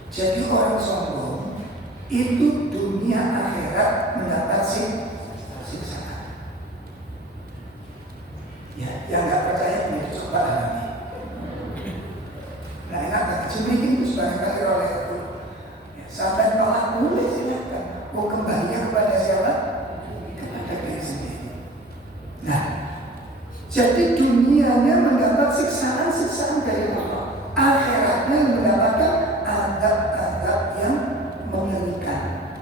Jadi orang sombong itu dunia akhirat mendapat siksaan. Ya, yang nggak percaya ini coba alami. Nah, enak tak cemilin itu barangkali oleh itu. Ya, sampai tolak boleh silakan. Mau kembalinya kepada siapa? Kepada diri sendiri. Nah, jadi dunianya mendapat siksaan-siksaan dari Allah. Akhiratnya mendapatkan adab-adab yang mengerikan.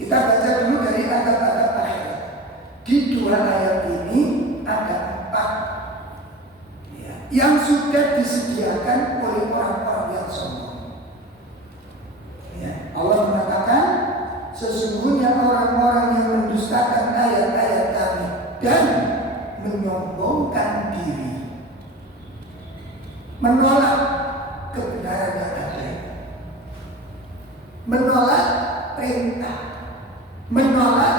Kita baca dulu dari adab-adab akhirat. Di 2 ayat ini ada 4 ya, yang sudah disediakan oleh orang-orang yang sombong. Ya, Allah mengatakan sesungguhnya orang-orang yang mendustakan ayat-ayat kami dan menyombongkan diri, menolak kebenaran yang ada, menolak perintah, menolak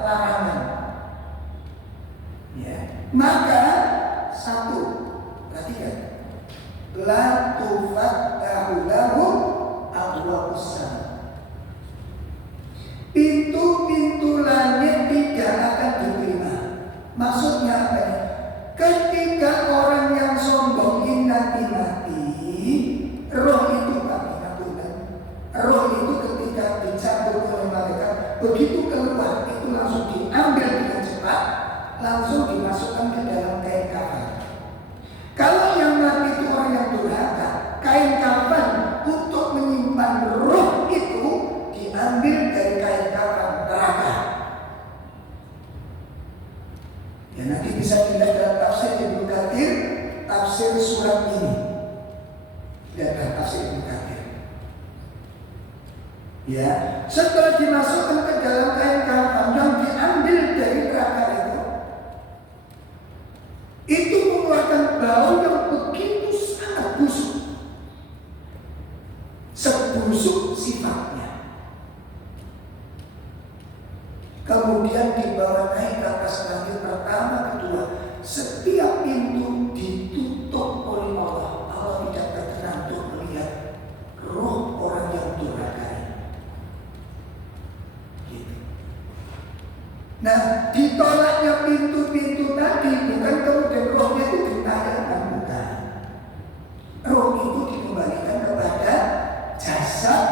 larangan. Ya, maka satu, perhatikan, la tufattahu lahum abwaabus sama. Pintu-pintu langit tidak akan diterima. Maksudnya apa ya? Ketika orang yang sombong ini nanti mati, roh itu roh itu ketika dicabut oleh malaikat, begitu keluar itu langsung diambil dengan cepat, langsung dimasukkan ke dalam kain kafan. Kalau yang mati itu orang yang durhaka, Ya, setelah dimasukkan ke dalam kain kafan yang diambil dari neraka itu mengeluarkan bau yang begitu sangat busuk, sebusuk sifatnya. Kemudian dibawa naik ke atas langit pertama, kedua, setiap pintu ditutup oleh Allah. Allah tidak berkenan untuk melihat roh orang yang durhaka. Nah, ditolaknya pintu-pintu tadi bukan kemudian rohnya itu ditayangkan, bukan. Roh itu dikembalikan kepada jasad,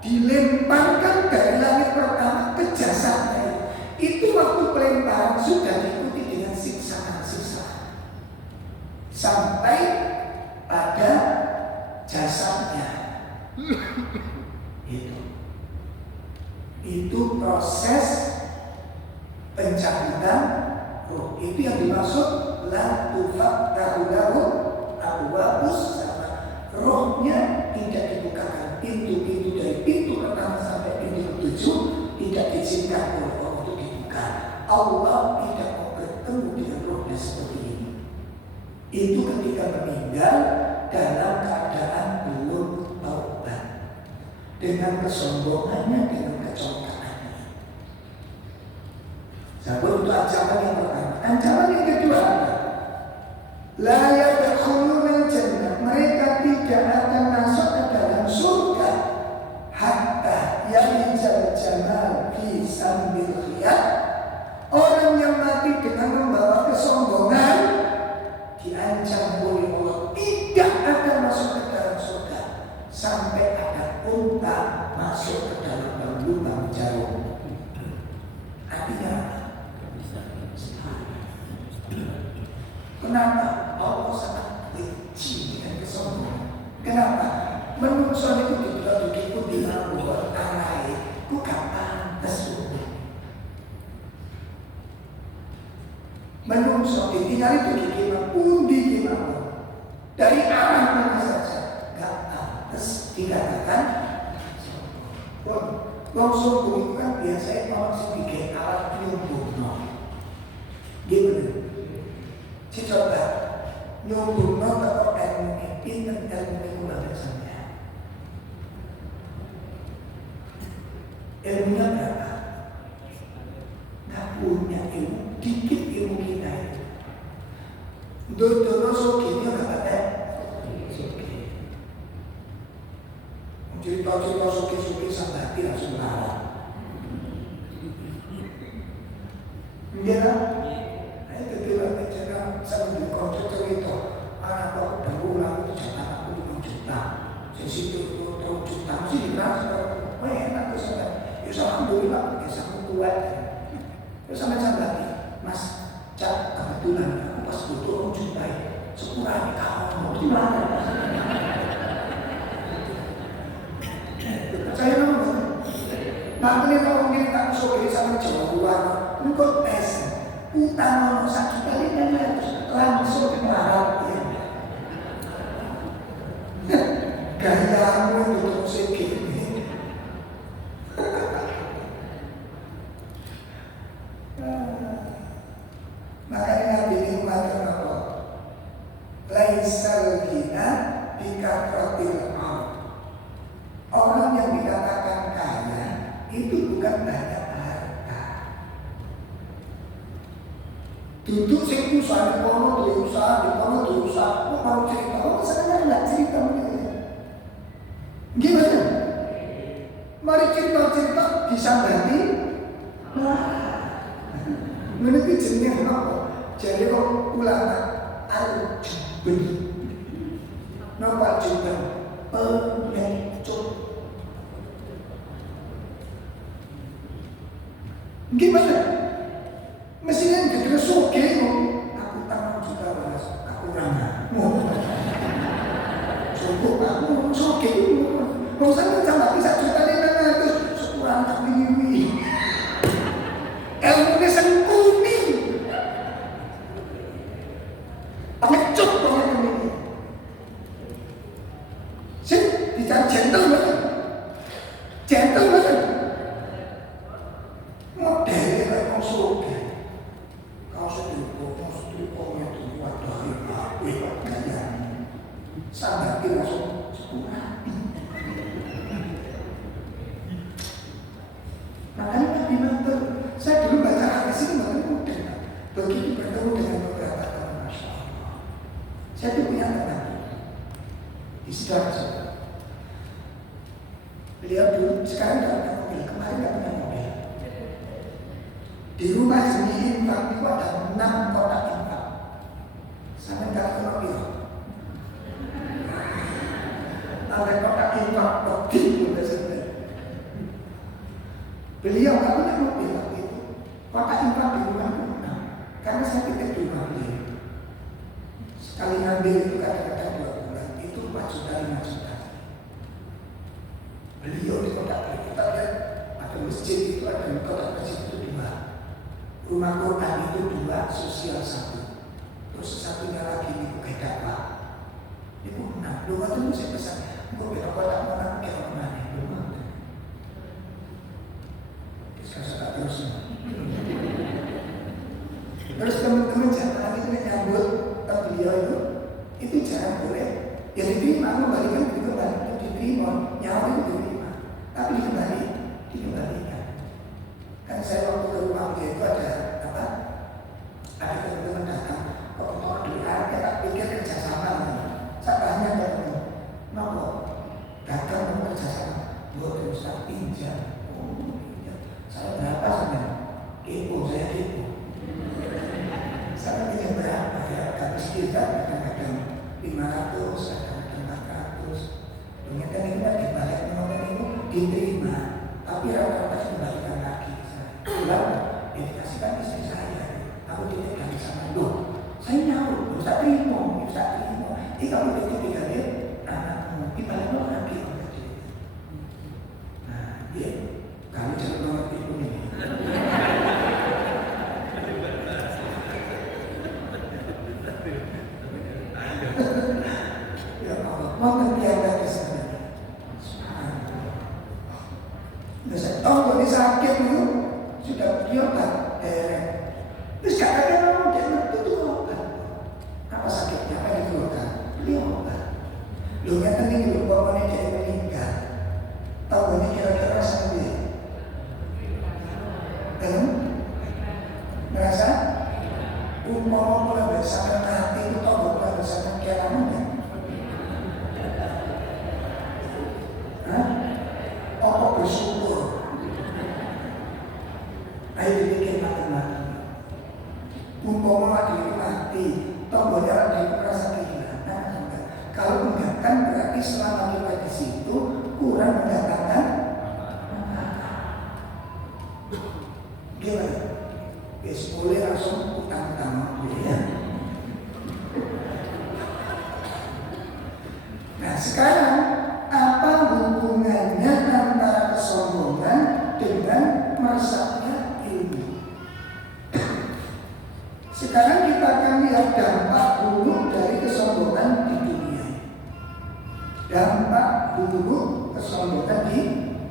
dilemparkan dari langit pertama ke jasadnya. Itu waktu pelemparan sudah diikuti dengan siksaan-siksaan sampai pada jasadnya. Itu proses pencabutan roh. Itu yang dimaksud la tufattahu lahu abwabus sama. Rohnya tidak dibukakan pintu-pintu dari pintu pertama sampai pintu ketujuh tidak diizinkan oleh Allah untuk dibuka. Allah tidak mau bertemu dengan rohnya seperti ini. Itu ketika meninggal dalam keadaan belum taubat, dengan kesombongannya, dengan kecocokannya. Sabun itu ancaman yang pertama. Ancaman yang kedua adalah la yadkhuluna jannah, mereka tidak akan masuk ke dalam surga hatta yalijal jamal fi sambil khiyat. Orang yang mati dengan membawa kesombongan diancam oleh Allah tidak akan masuk ke dalam surga sampai ada unta masuk ke dalam lubang jarum. Artinya kenapa? Allah sangat benci dengan kesombongan. Kenapa? Menungso itu diduduki pun di dalam buat arai, bukan pantas. Menungso ditinggal itu dikira pun dikira dari arah mana saja, gak pantas dikatakan sombong. Wong sombong itu kan biasanya orang sebagai alat nyumbung. Gimana? Coba nyumbung atau ilmu pinter ilmu ulama sampean. Ilmunya berapa? Nggak punya ilmu, dikit ilmu kita itu. Dodo sokinya nggak ada. Cerita-cerita soki-soki sampai langsung kalah. Enggak. Saya berkontak cerita anak aku berulang itu jatah aku 2 juta, sesitu 2 juta mesti ditransfer. Enak tuh sampai, ya alhamdulillah ya sama kuat. Terus sampai Mas, Cak, kebetulan aku pas butuh 2 juta, sekurang kamu di mana? Saya ngomong, makanya kalau mungkin kamu sore sama Jawa luar, engkau tes. Utang mau 1 kali dan langsung marah ya. Gayamu untuk segini. Makanya Nabi ini mengatakan apa? Laisal ghina bikathratil amal. Orang yang dikatakan kaya itu bukan banyak. Duduk sing usaha di kono diusaha, kok mau cerita? Oh, saya enggak cerita begini. Gimana? Mari cerita disambati. Menurut jenenge apa? Jadi kok ulama al-jubri. Napa juga pengecut. Gimana? Mestinya kita soke aku tangan juga balas, aku rana. Cukup aku soke mau saya sama bisa cerita di mana itu sekurang kami. Ilmu ini sengkuni. Pengecut banget ini. Sih, bicara gentle banget. Gentle Beliau dulu sekarang tidak punya mobil, kemarin tidak punya mobil. Di rumah sendiri infak itu ada 6 kotak infak. Sampai nggak tahu mobil. Ada kotak infak lebih juga sebenarnya. Beliau nggak punya mobil waktu itu. Kotak infak di rumah itu 6. Karena saya pikir di rumah beliau. Sekali ngambil itu kadang-kadang 2 bulan, itu 4 juta, 5 juta. Beliau di kotak beliau, kita lihat ada masjid itu, ada kotak masjid itu 2. Rumah Quran itu 2, sosial 1. Terus satunya lagi itu kayak dakwah. Itu 6. 2 itu saya pesan, gue beda kotak mana, kayak mana. Saya terus. Terus teman-teman jangan itu menyambut beliau itu jangan boleh. Ya diterima, kembalikan itu kan diterima, nyawa itu diterima. Tapi dikembalikan. Kan saya waktu ke rumah beliau itu ada apa? Ada teman-teman datang, kok mau doa, ya tak pikir kerjasama. Saya tanya ke teman, kenapa? Datang mau kerjasama, buat Ustaz pinjam. Saya berapa sebenarnya? Kepo, saya kepo. Saya pinjam berapa ya? Habis kita kadang-kadang 500, kadang-kadang 400. Ternyata kita dibalik menolak itu diterima, tapi rata-rata dikembalikan lagi. Pulang, ya dikasihkan istri saya. Aku tidak dari sana loh. Saya nyawa, bisa terima. Kalau itu tidak ada anakmu, dibalik lagi. Nah, dia kalau jangan menolak itu nih. Ya Allah, mau terbiasa ke sana. Oh, ini sakit dulu, sudah biobat. Terus katanya mau dia itu obat. Apa sakitnya? Apa dikeluarkan? Beliau obat. Lu nyata nih dulu bapaknya dia meninggal. Tahu ini kira-kira sendiri. Merasa umur mulai sampai mati itu tahu mulai sampai kiamatnya. Apa bersyukur? Ayo dibikin mati-mati. Umur mati, tahu dia merasa kehilangan. Kalau enggak kan berarti selama kita di situ kurang mendatangkan. Gimana? Yes, boleh langsung utang-utang ya. Nah sekarang apa hubungannya antara kesombongan dengan meresapnya ilmu? Sekarang kita akan lihat dampak buruk dari kesombongan di dunia. Dampak buruk kesombongan di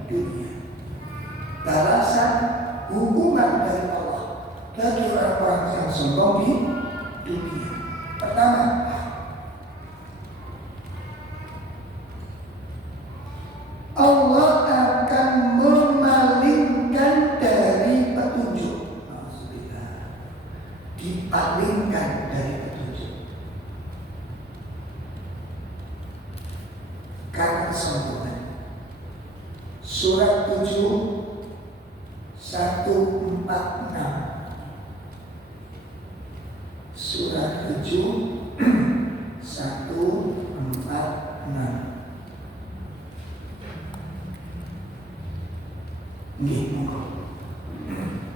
dunia. Balasan hukuman dari Allah bagi orang-orang yang sombong di dunia. Pertama, Allah akan memalingkan dari petunjuk. Dipalingkan dari petunjuk karena kesombongan. Surat 7 146. Surat 7 146.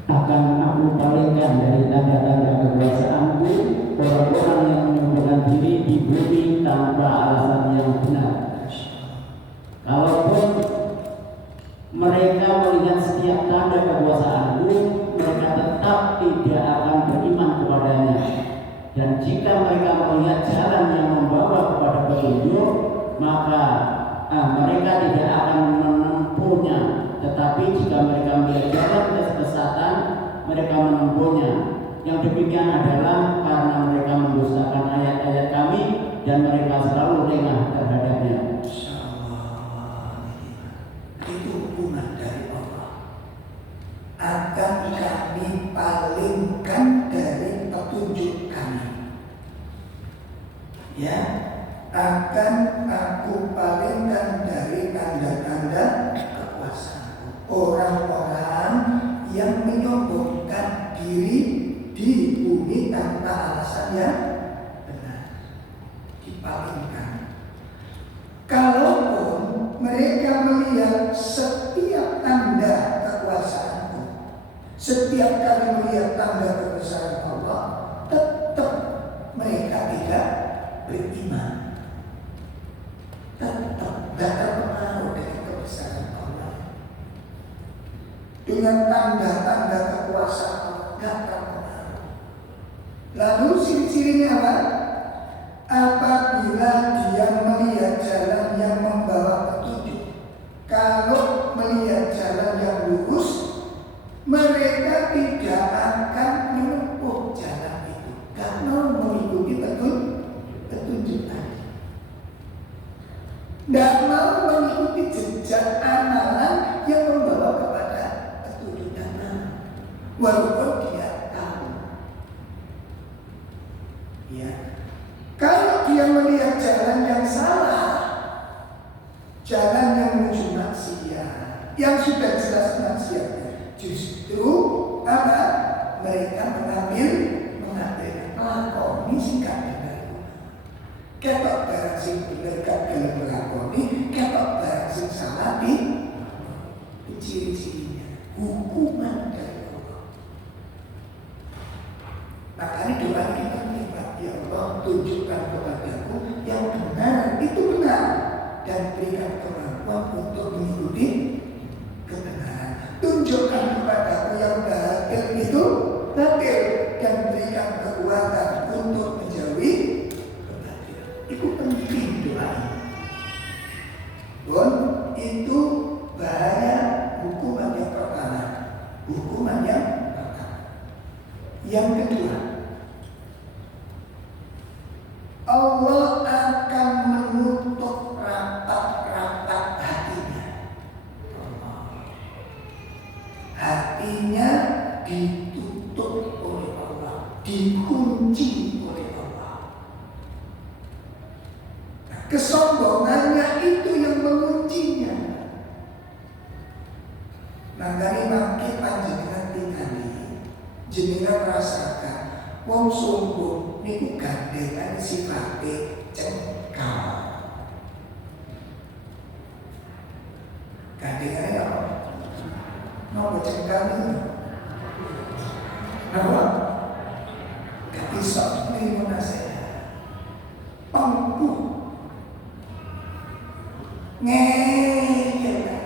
Akan aku palingkan dari tanda-tanda kekuasaanku orang-orang yang menyembunyikan diri di bumi tanpa alasan yang benar. Kalaupun mereka melihat setiap tanda kekuasaanku, mereka tetap tidak akan beriman kepadanya. Dan jika mereka melihat jalan yang membawa kepada petunjuk, maka mereka tidak akan menempuhnya. Tetapi jika mereka melihat jalan kesesatan, mereka menempuhnya. Yang demikian adalah karena mereka mendustakan ayat-ayat kami dan mereka selalu lengah terhadapnya. Itu hukuman dari Allah. Akan kami palingkan dari petunjuk kami. Ya, akan aku palingkan Kalaupun mereka melihat setiap tanda kekuasaanku, setiap kali melihat tanda kekuasaan Allah, tetap mereka tidak beriman. Tetap tidak terpengaruh dari kebesaran Allah. Dengan tanda-tanda kekuasaan Allah tidak terpengaruh. Lalu ciri-cirinya apa? Apabila dia melihat jalan yang membawa petunjuk, kalau melihat jalan yang lurus, mereka tidak akan menempuh jalan itu, karena mengikuti petunjuk tadi. Tidak mau mengikuti jejak amalan yang membawa kepada petunjuk dana, walaupun dia tahu. Ya. Kalau dia melihat jalan yang salah, jalan yang menuju maksiat, yang sudah jelas maksiat, justru apa? Mereka mengambil melakoni sikap benar. Ketok barang sing bener kagak melakoni, ketok barang sing salah di ciri-cirinya hukuman dari Allah. Makanya doa kita nikmat, ya Allah, tunjukkan kepadaku yang benar itu benar dan berikan kemampuan untuk mengikuti kebenaran. Tunjukkan kepadaku yang batil itu batil dan berikan kekuatan untuk menjauhi kebatilan. Itu penting doa. Bon, itu bahaya hukuman yang pertama. Hukuman yang pertama. Yang kedua, Allah akan menutup rapat-rapat hatinya. Hatinya ditutup oleh Allah, dikunci oleh Allah. Nah, kesombongannya itu yang menguncinya. Makanya makin panjenengan tinggali, jenengan rasakan, wong sombong niku gandengan sifate cengkal. Gandengannya apa? Mau cengkal ini? Apa? Gak bisa minum nasihat. Pangku ngeyel.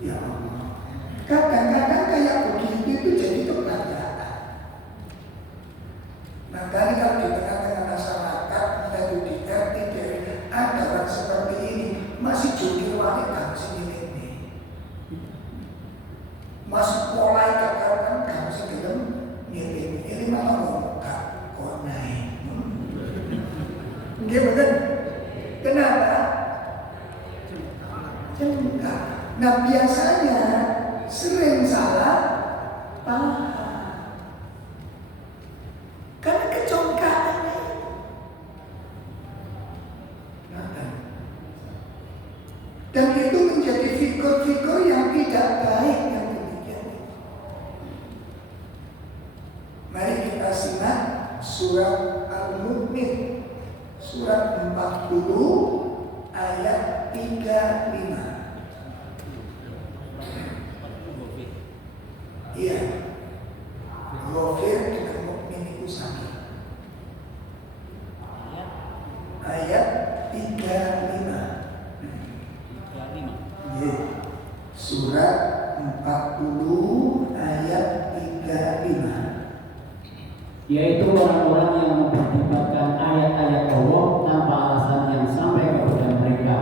Ya Allah, kadang-kadang kayak begitu itu jadi kebiasaan. Makanya kalau di tengah-tengah masyarakat, entah itu di RT, ada orang seperti ini masih jodoh wanita sini ini, masih mulai katakan kamu sedang ini malah muka kok naik. Gimana? Kenapa? Cengkak. Nah biasanya sering salah paham karena kecongkaannya. Dan itu menjadi figur-figur yang tidak baik yang demikian. Mari kita simak surat Al-Mu'min, surat 40 ayat 35. Iya, Ghafir dengan mukmin itu sama. Ayat 35. Iya. Surat 40 ayat 35. Yaitu orang-orang yang memperdebatkan ayat-ayat Allah tanpa alasan yang sampai kepada mereka.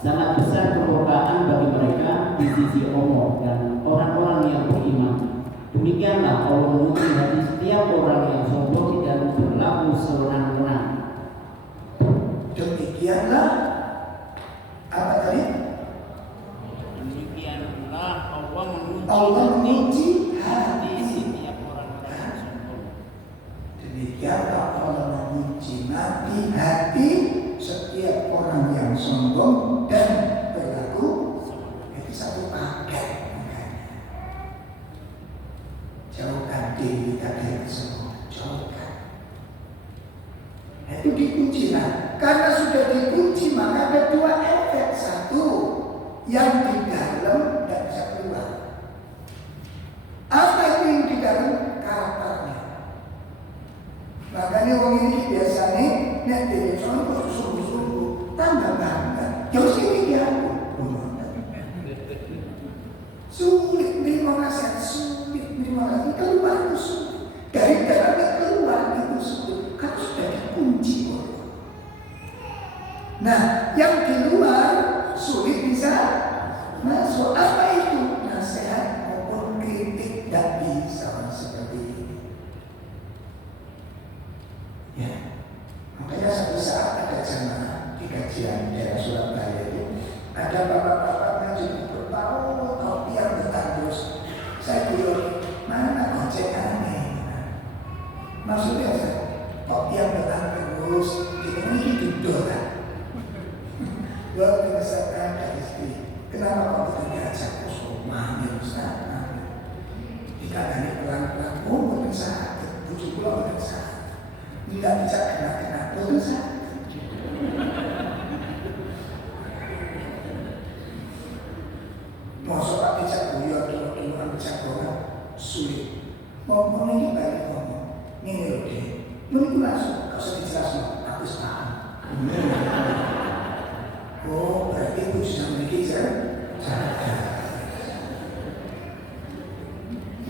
Sangat besar kemuliaan bagi mereka di sisi Allah dan orang-orang yang beriman. Demikianlah Allah menguji hati setiap orang yang sombong dan berlaku sewenang-wenang. Demikianlah apa tadi? Demikianlah Allah menguji hati hati. setiap orang-orang yang sombong. Demikianlah Allah menguji hati setiap orang yang sombong dan berlaku itu satu paket. Jauhkan diri dari kesombongan, jauhkan. itu dikunci. Nah, karena sudah dikunci maka ada dua efek. Satu, yang di dalam tidak bisa keluar. Apa itu yang di dalam? Karakternya. Makanya orang ini biasanya nek dia contoh sungguh-sungguh tambah bangga. Jauh sini dia sulit menerima nasihat, sulit menerima nasihat, keluar itu sulit. Dari dalamnya keluar itu sulit. Kan sudah dikunci orang. Nah, yang di luar sulit bisa masuk. Apa itu? Nasihat maupun kritik tidak bisa seperti ini. Ya, makanya suatu saat ada jamaah di kajian daerah Surabaya itu ada bapak-bapak ngaji bertahun-tahun yang bertandus. Saya bilang, mana gocengannya? Maksudnya kok yang bertandus ini duduk kan? Luar biasa ada istri. Kenapa kok kita diajak ke rumah ya Ustaz? Dikadang pelan-pelan, mungkin sakit, bujuk pulau dan sakit. Tidak bisa kena-kena, betul sakit. Mau sholat dijak buyur, dulu-duluan dijak orang, sulit. Mau ini balik ngomong, ini loh deh. Mungkin langsung, gak usah dijelasin, aku paham. Oh, berarti itu sudah memiliki cerdas.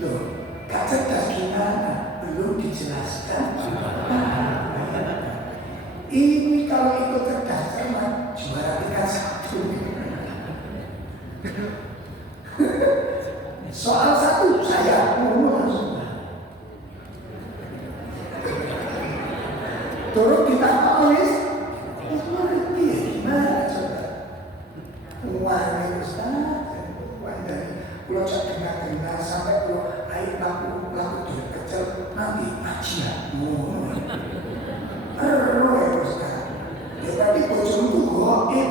Loh, gak cerdas gimana? Belum dijelaskan. Ini kalau ikut cerdas sama juara tingkat 1. Soal 1 saya langsung. Turun kita tulis. Gimana coba? Uang Ustaz, uang dari pulau Cakena sampai pulau air laku dari kecil nanti aja. Ya Ustaz. Ya tadi bocor itu goib.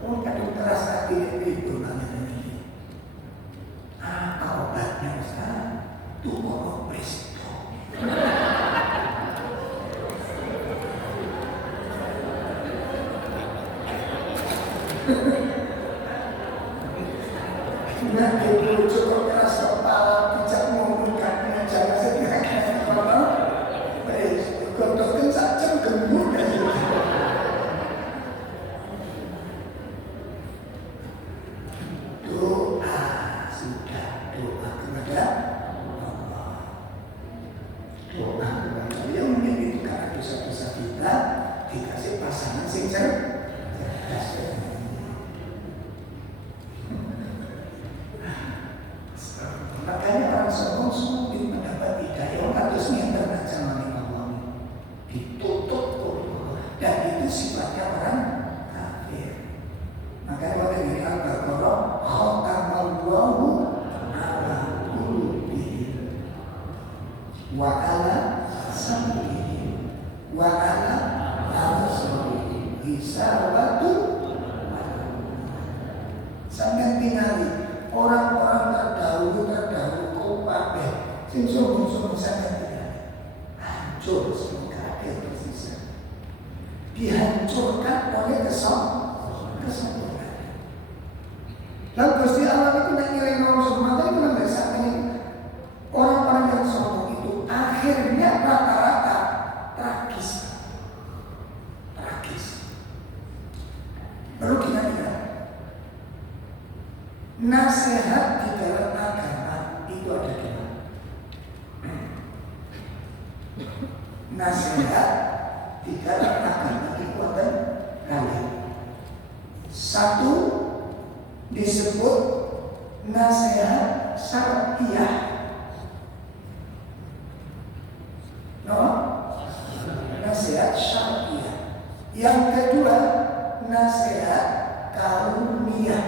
Oh kadang keras hati itu namanya ini. Apa obatnya Ustaz? Tuh kok presto. Nah, itu cukup keras kepala, bijak mengumumkannya, jangan sederhana kalau godokkan saja gemuk dan doa sudah doa kepada Allah. Doa kepada Allah yang menyembuhkan dosa-dosa kita, dikasih pasangan sing cerdas. Makanya orang sombong sulit mendapat hidayah. Orang harus niatan sama Allah ditutup dan itu sifatnya orang kafir. Makanya kalau ini Al-Baqarah khatamallahu ala qulubihim wa ala sam'ihim wa ala absarihim hisabatu sampai tingali orang-orang terdahulu kabeh sing sombong-sombong sangat hancur semua kabeh tersisa. Dihancurkan oleh kesombongan. Lalu Gusti Allah itu nak nilai orang sombong itu nggak sampai orang-orang yang sombong itu akhirnya rata-rata tragis. Baru kita lihat nasihat di dalam agama itu ada dua. Nasihat di dalam agama itu ada kali. Satu disebut nasihat syariah. Nasihat syariah. Yang kedua nasihat karunia.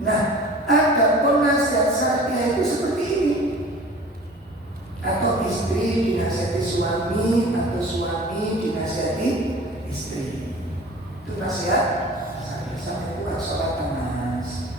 Nah, ada penasihat syariah itu seperti ini. Atau istri dinasihati suami, atau suami dinasihati istri. Itu nasihat syariah. Sampai bukan sholat Mas.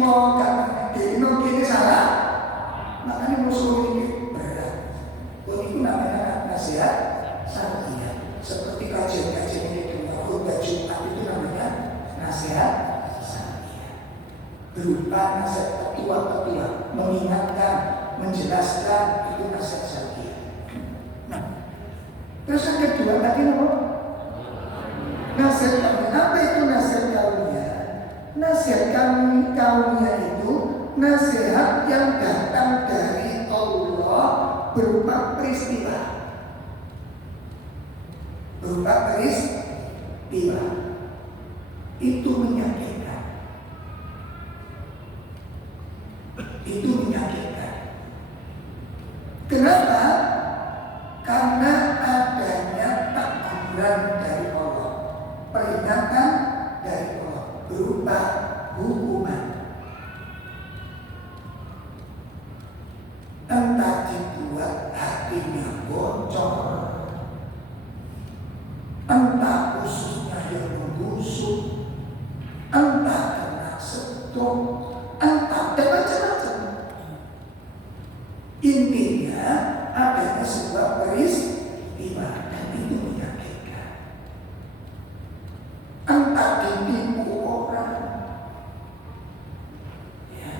kiwa kan dino kene salah. Makanya musuh ini berat. Itu namanya nasihat syariah. Seperti kajian-kajian ini dengan khutbah Jumat itu namanya nasihat syariah. Berupa nasihat ketua-ketua, mengingatkan, menjelaskan, itu nasihat syariah. Nah, terus yang kedua tadi apa? Nasihat kaumnya. Apa itu nasihat kaumnya? Nasihat kaumnya itu nasihat yang datang dari Allah berupa peristiwa. Berupa peristiwa. Itu menyakitkan. Itu menyakitkan. Kenapa? Karena adanya teguran dari Allah, peringatan dari Allah berupa hukuman. Entah dibuat hatinya bocor, entah ususnya yang membusuk, entah kena stroke, entah dan macam-macam. Intinya adanya sebuah peristiwa dan itu menyakitkan. Entah ditipu orang, ya,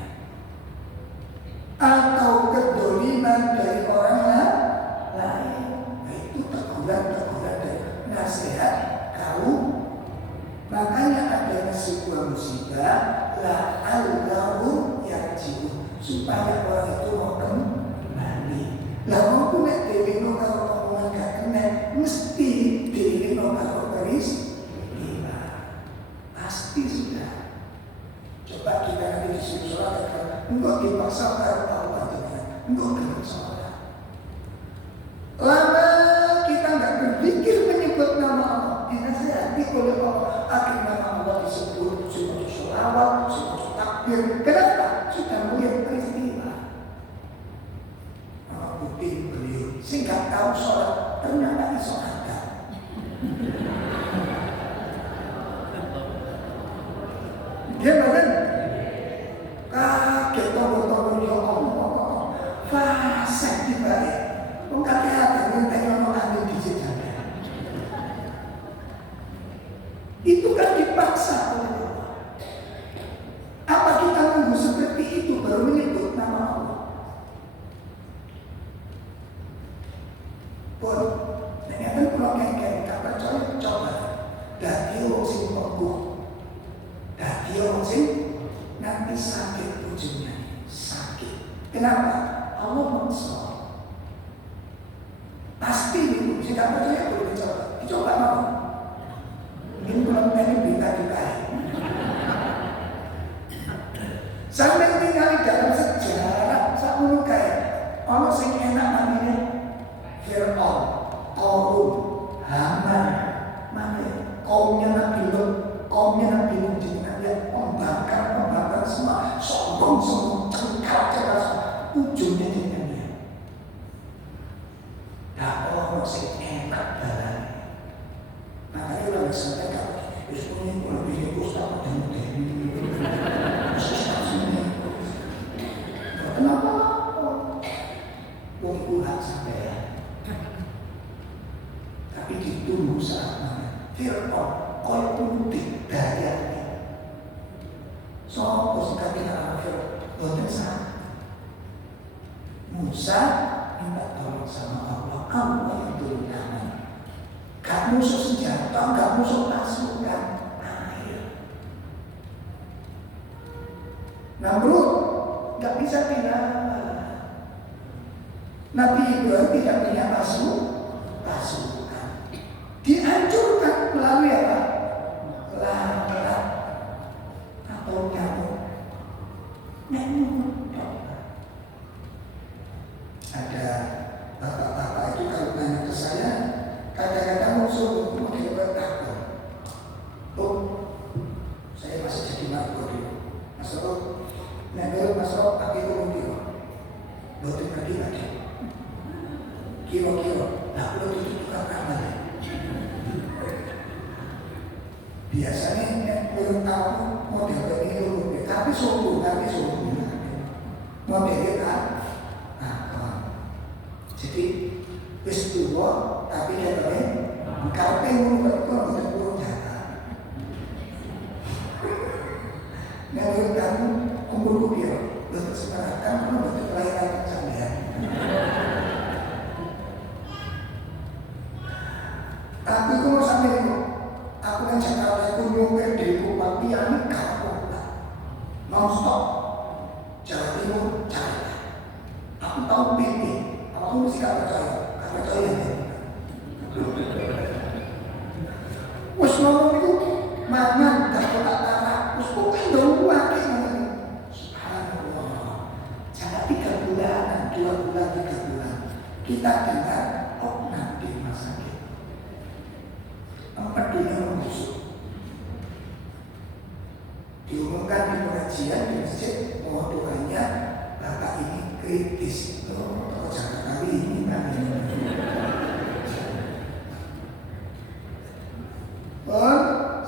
atau kedoliman dari orang lain. Nah, itu teguran-teguran dari nasihat kaum. Makanya adanya sebuah musibah la'allahum yarji'un, supaya orang itu mau kembali. Lah mau nek dhewe karo omongan gak kena, mesti dhewe karo peristiwa. Pasti sudah. Coba kita nanti disuruh sholat, enggak dipaksa karo Allah dengan, enggak dengan sholat. Lama kita nggak berpikir menyebut nama Allah, dinasihati oleh Allah. Akhirnya nama Allah disebut, sudah sholawat, sudah takbir. Kenapa? Sudah melihat peristiwa. Bukti beliau singkat tahu sholat ternyata iso ada. Dia bahkan kaget tolong ya Allah, fasik dibalik. Mungkin ada yang tanya orang di sini. Itu kan dipaksa oleh Allah. Apa kita nunggu seperti itu baru menyebut nama Allah? Pun, ternyata kalau kayak kata coba, dadi orang sing sembuh, dadi orang sing nanti sakit ujungnya sakit. Kenapa? Allah maksa. Pasti itu, jika percaya boleh dicoba mau. Mungkin belum tadi berita juga. Sampai tinggal di dalam sejarah, saya melukai orang sing enak namanya Fir'aun, Qarun, Haman, mana kaumnya Nabi Lut, kaumnya Nabi Lut jenengan lihat pembakar semua, sombong, cengkak, ujungnya jenengan lihat. Dah orang sing enak dalam. Makanya orang sampaikan, wis punya kalau dia ustaz dan kenapa? Wong hak sampai. Tapi ditunggu saat mana? Fir'aun kau putih dayanya. Sopo sing kapitan Fir'aun boten sah. Musa minta tolong sama Allah, Allah yang turun tangan. Gak musuh senjata, gak musuh pasukan, air. Namrud gak bisa pindah. Nabi Ibrahim tidak punya pasukan. Dihancurkan melalui apa? Lalat atau nyamuk. Ada bapak-bapak itu kalau tanya ke saya, kadang-kadang musuh model bertakwa. Oh, saya masih jadi marco dulu. Mas Rob, negara Mas Rob pakai kira-kira. Boten lagi. Kira-kira, nah lo itu tukang amal. Biasanya yang belum tahu model ini dulu, tapi Tapi sombong. Modelnya kan. Jadi wis tuwa tapi katanya karepe ngono kok ora kurang jalan. Nek kamu kumpul dia, betul sekarang kamu betul kelahiran sampean. Tapi kalau sampai itu, aku kan Jakarta itu nyopir di Kupang Piani kapok non-stop Jawa Timur, Jakarta. Aku tahu PT, aku mesti gak percaya ya. Wes ngomong itu, mangan gak kotak tanah, terus bukan dong wakil. Subhanallah. Jangan 3 bulan, 2 bulan, 3 bulan. Kita dengar, oh nanti masa sakit. Peduli membusuk. Diumumkan di pengajian di masjid bahwa doanya bapak ini kritis. Oh, jangan kali ini kan ini.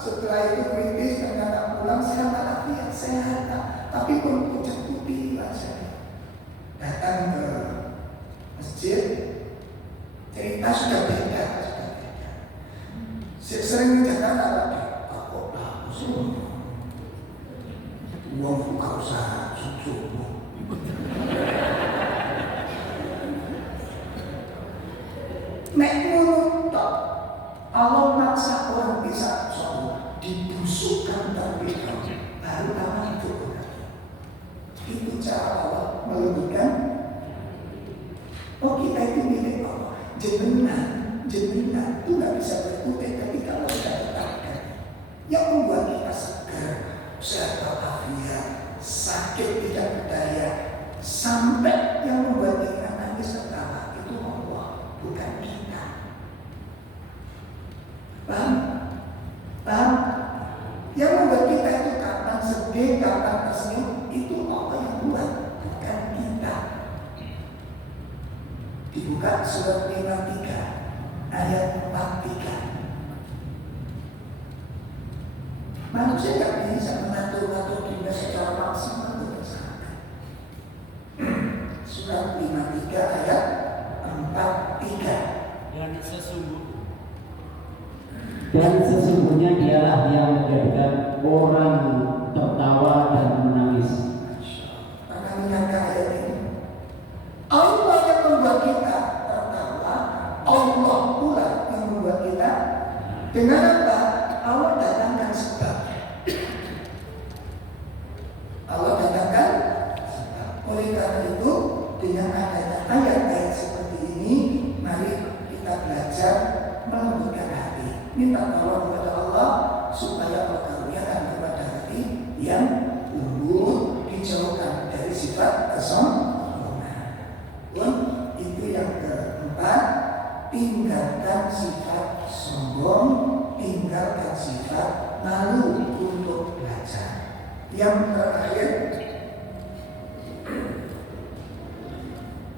Setelah itu kritis ternyata pulang sehat walafiat sehat, tapi pun pucat putih saya. Datang ke masjid, cerita sudah beda. Sering di Jakarta kok langsung uang buka usaha subuh. Nek ngono tok, Allah maksa orang bisa sholat dibusukkan terlebih dahulu, baru aman itu. Itu cara Allah melembutkan. Oh kita itu milik Allah, jenengan itu nggak bisa berkutik ketika Allah sudah tetapkan. Yang membuat kita segar, sehat walafiat, sakit tidak berdaya, sampai yang membuat kita nangis tertawa itu Allah, bukan kita. Paham? Yang membuat kita itu kapan sedih, kapan tersenyum, itu Allah yang buat, bukan kita. Dibuka surat 53 ayat 43. Manusia tidak bisa mengatur-atur dirinya secara maksimal untuk masyarakat. Surat 53 ayat 43. Dan sesungguhnya dialah yang menjadikan orang tertawa dan menangis. Karena menyangka ayat ini, Allah yang membuat kita tertawa, Allah pula yang membuat kita dengan apa? Allah datangkan sebab. Allah datangkan sebab. Oleh karena itu, dengan adanya ayat-ayat seperti ini, mari kita belajar melembutkan hati. Minta tolong kepada Allah supaya Allah karuniakan kepada hati yang lembut, dijauhkan dari sifat kesombongan. Itu yang keempat, tinggalkan sifat sombong, tinggalkan sifat malu untuk belajar. Yang terakhir,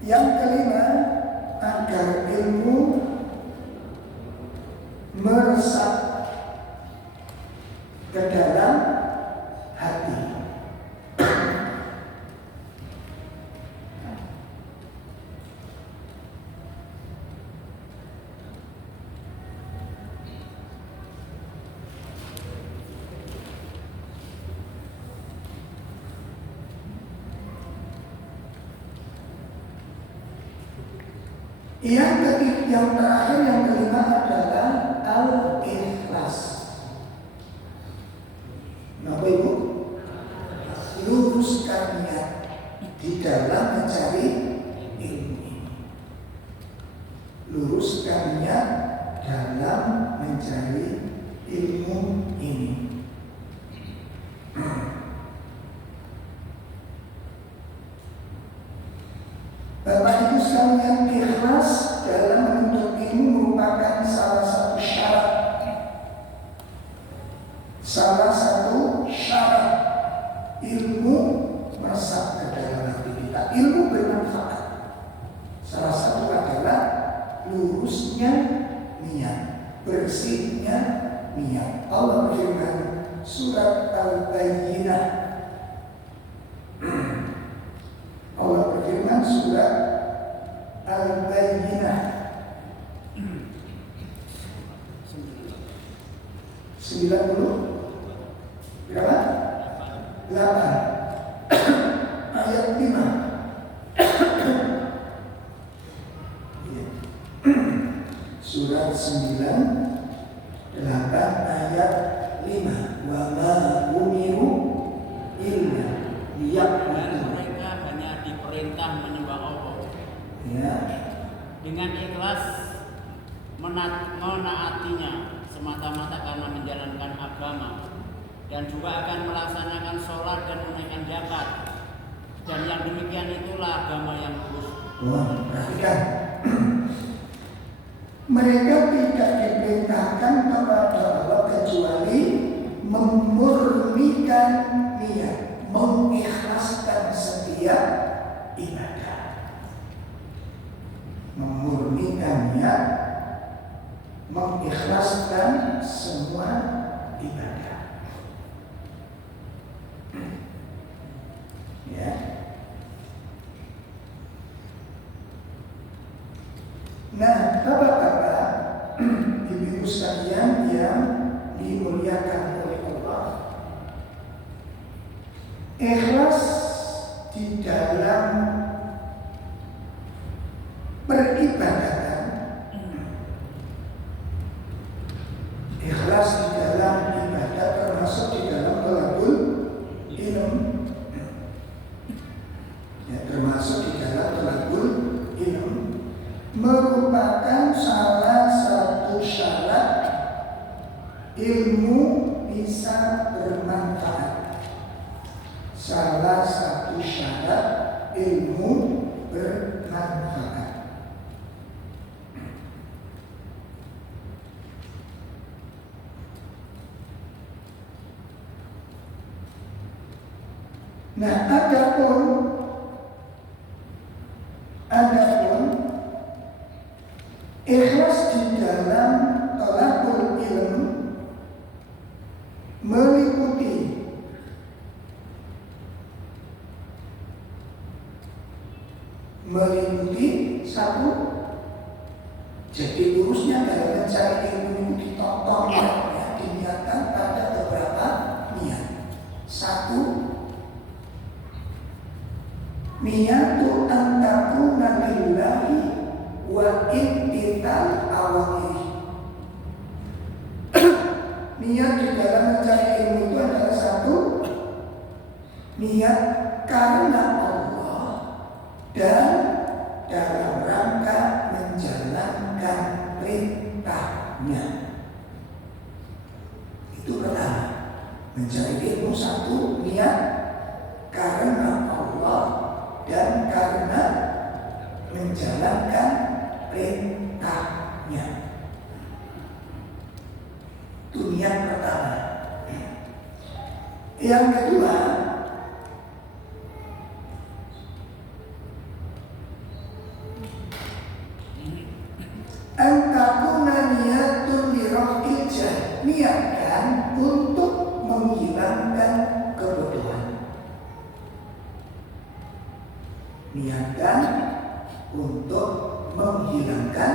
yang kelima, agar ilmu meresap ke dalam hati. Yang terakhir, yang kelima adalah al-ikhlas. Bapak Ibu, luruskan niat di dalam mencari ilmu. Luruskan niat dalam mencari ilmu ini. Bapak Ibu sekalian, ikhlas dalam menuntut ilmu merupakan salah satu syarat ilmu meresap ke dalam hati kita. Ilmu bermanfaat. Salah satu adalah lurusnya niat, bersihnya niat. Allah berfirman surat Al-Bayyinah ayat 5. Surat 9 ayat 5. Wa ma umiru illa liya'budu. Mereka hanya diperintah menyembah Allah. Ya. Dengan ikhlas menaatinya semata-mata karena menjalankan agama, dan juga akan melaksanakan sholat dan menunaikan zakat. Dan yang demikian itulah agama yang lurus. Perhatikan. Mereka tidak diperintahkan kepada Allah kecuali memurnikan niat, mengikhlaskan setiap ibadah. Memurnikan niat, mengikhlaskan semua ibadah. Ya. Nah, Bapak-bapak, Ibu-ibu sekalian yang dimuliakan oleh Allah, ikhlas di dalam peribadatan, ikhlas di dalam ibadah, termasuk di dalam thalabul ilm, ya, termasuk di dalam thalabul ilm, merupakan salah satu syarat ilmu bisa bermanfaat. Salah satu syarat ilmu bermanfaat. Nah, adapun ikhlas di dalam thalabul ilm meliputi satu, jadi lurusnya dalam mencari ilmu ditotong ya, diniatkan pada beberapa niat. Satu, niyatu antakuna lillahi wa intital awamiri. Niat di dalam mencari ilmu itu adalah satu, niat karena Allah dan dalam rangka menjalankan perintahnya. Itu pertama, mencari ilmu satu, niat karena Allah dan karena menjalankan perintahnya. Itu niat pertama. Yang kedua, antakuna niyatun lirafil jahl, niatkan untuk menghilangkan kebodohan. Niatkan untuk menghilangkan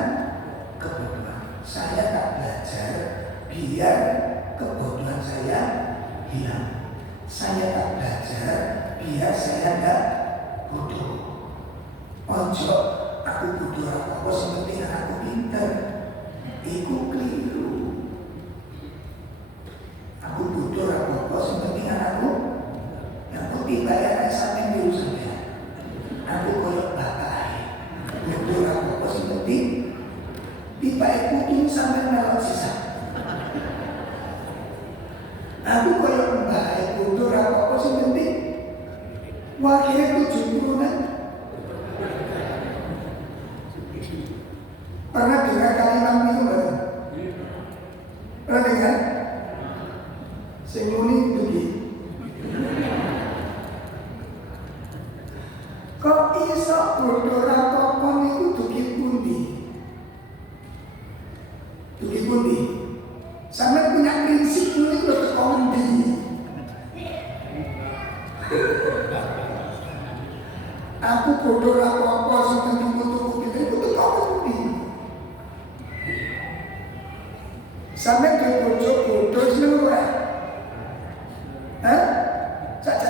kebodohan. Saya tak belajar biar kebodohan saya hilang. Saya tak belajar biar saya tidak bodoh. Ojo aku bodoh apa seperti aku pintar. Iku keliru. Aku bodoh apa seperti aku yang penting bayar sampai biru saja. Aku koyok bapak. Bodoh apa seperti dibayar putih sampai melot sisa. Aku koyok bapak. Bodoh apa seperti wakilnya 70-an. Pernah dengar kalimat itu kan? Pernah dengar? Semuni dugi. Kok iso bodoh rapokon itu dugi pundi? Dugi pundi? Sampai punya prinsip ini loh kondi. Aku bodoh rapokon sampai tuku-tuku itu kondi. Sampai ke bodoh seneng ora? Hah? Saja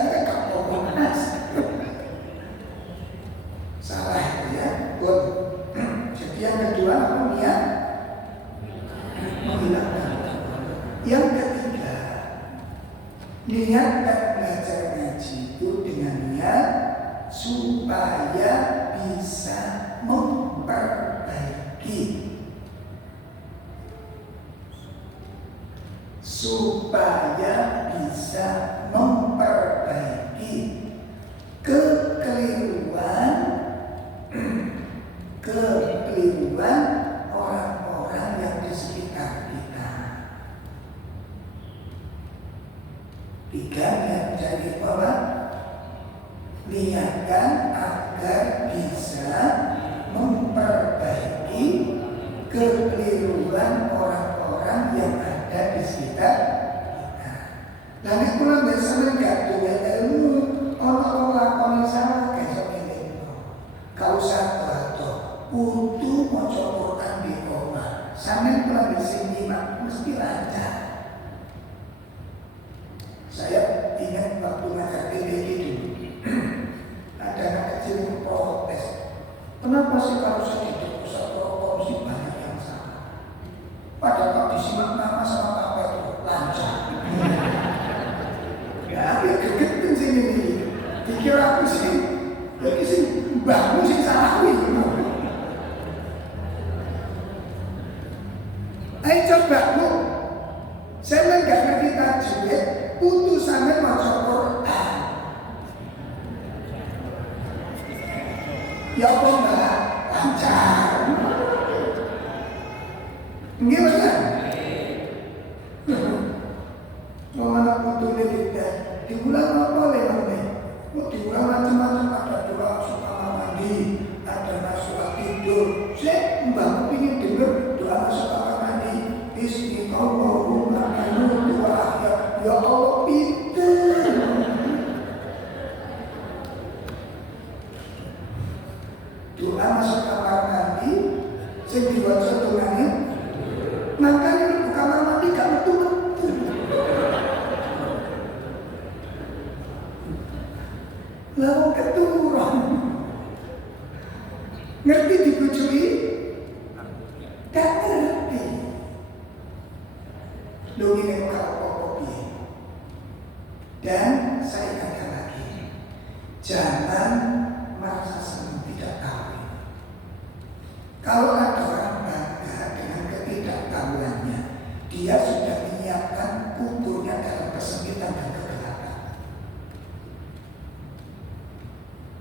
supaya bisa memperbaiki, kekeliruan orang-orang yang di sekitar kita. Tiga yang jadi bahwa niatkan agar bisa memperbaiki kekeliruan orang-orang yang ada di sekitar kita. Dan itu biasanya gak punya ilmu, orang lakoni salah kayak ini. Kalau satu untuk mencopotan di koma, sampai pulang di sini mesti lancar. Saya ingat waktu ngajar PBG dulu, ada anak kecil yang protes. Kenapa sih kalau saya hidup pusat rokok mesti banyak yang salah? Padahal kalau disimak nama sama apa itu lancar. Ya, dia gegetin sini nih. Pikir aku sih, ya sih mbahmu sih salah gitu. Ayo coba bu, saya nggak ngerti tajwid, putusannya maca Quran. Ya apa mbak, lancar. Gimana? Mana putune tidak diulang apa lemane? Diulang macam-macam, ada doa supaya mandi, ada nasihat tidur. Saya mbak ingin dengar doa supaya mandi. Bismillahirrahmanirrahim. Ya Allah pinter. Doa masuk kamar mandi, saya diwaca doanya. Makanya di kamar mandi gak betul-betul. Lalu keturun. Ngerti dibujui? Gak ngerti. Lu ini kalau kopi. Dan saya katakan lagi, jangan merasa senang tidak tahu. Kalau ada orang bangga dengan ketidaktahuannya, dia sudah menyiapkan kuburnya dalam kesempitan dan kegelapan.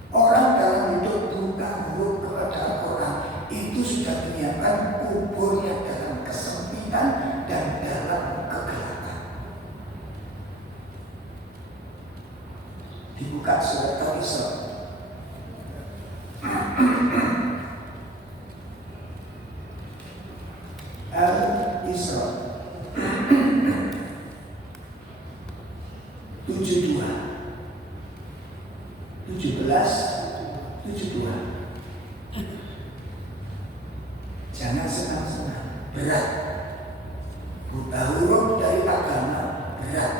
Orang dalam hidup buta huruf kepada orang itu sudah menyiapkan kuburnya dalam kesempitan dan dalam kegelapan. Dibuka surat Al-Isra. Al-Isra 72 17 72. Jangan senang-senang, berat. Buta huruf dari agama berat.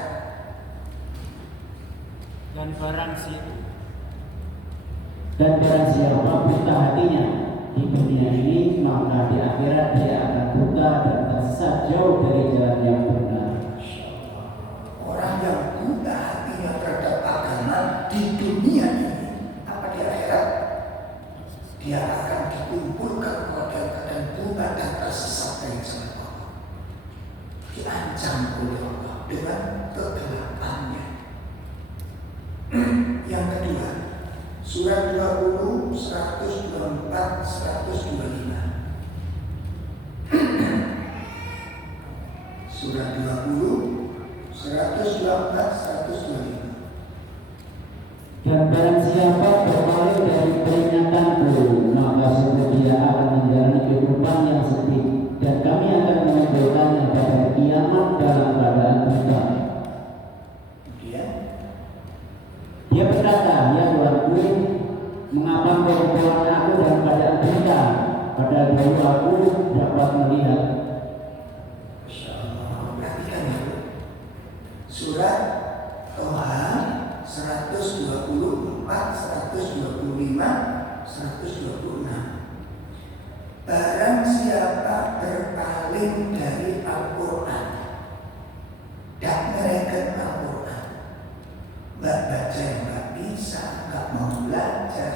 Dan barang siapa buta hatinya di dunia ini, maka di akhirat dia akan buta dan tersesat jauh dari jalan yang benar. Orang yang buta hatinya terhadap agama di dunia ini, apa di akhirat? Dia akan dikumpulkan pada keadaan buta dan tersesat dari jalan Allah. Diancam oleh Allah dengan kegelapannya. Yang kedua, surat 20, 124, 125. Surat 20, 124, 125. Dan barang siapa berpaling dari peringatanku, maka sungguh dia akan menjalani kehidupan yang sepi, dan kami akan mengumpulkannya pada kiamat dalam keadaan buta. Dia berkata, ya Tuhanku, mengapa Engkau mengumpulkan aku dalam keadaan buta, padahal dahulu aku dapat melihat. Perhatikan ya, surat Toha 124, 125, 126. Barang siapa berpaling dari Al-Quran dan mereka Al-Quran, mbak baca yang mbak bisa, nggak mau belajar.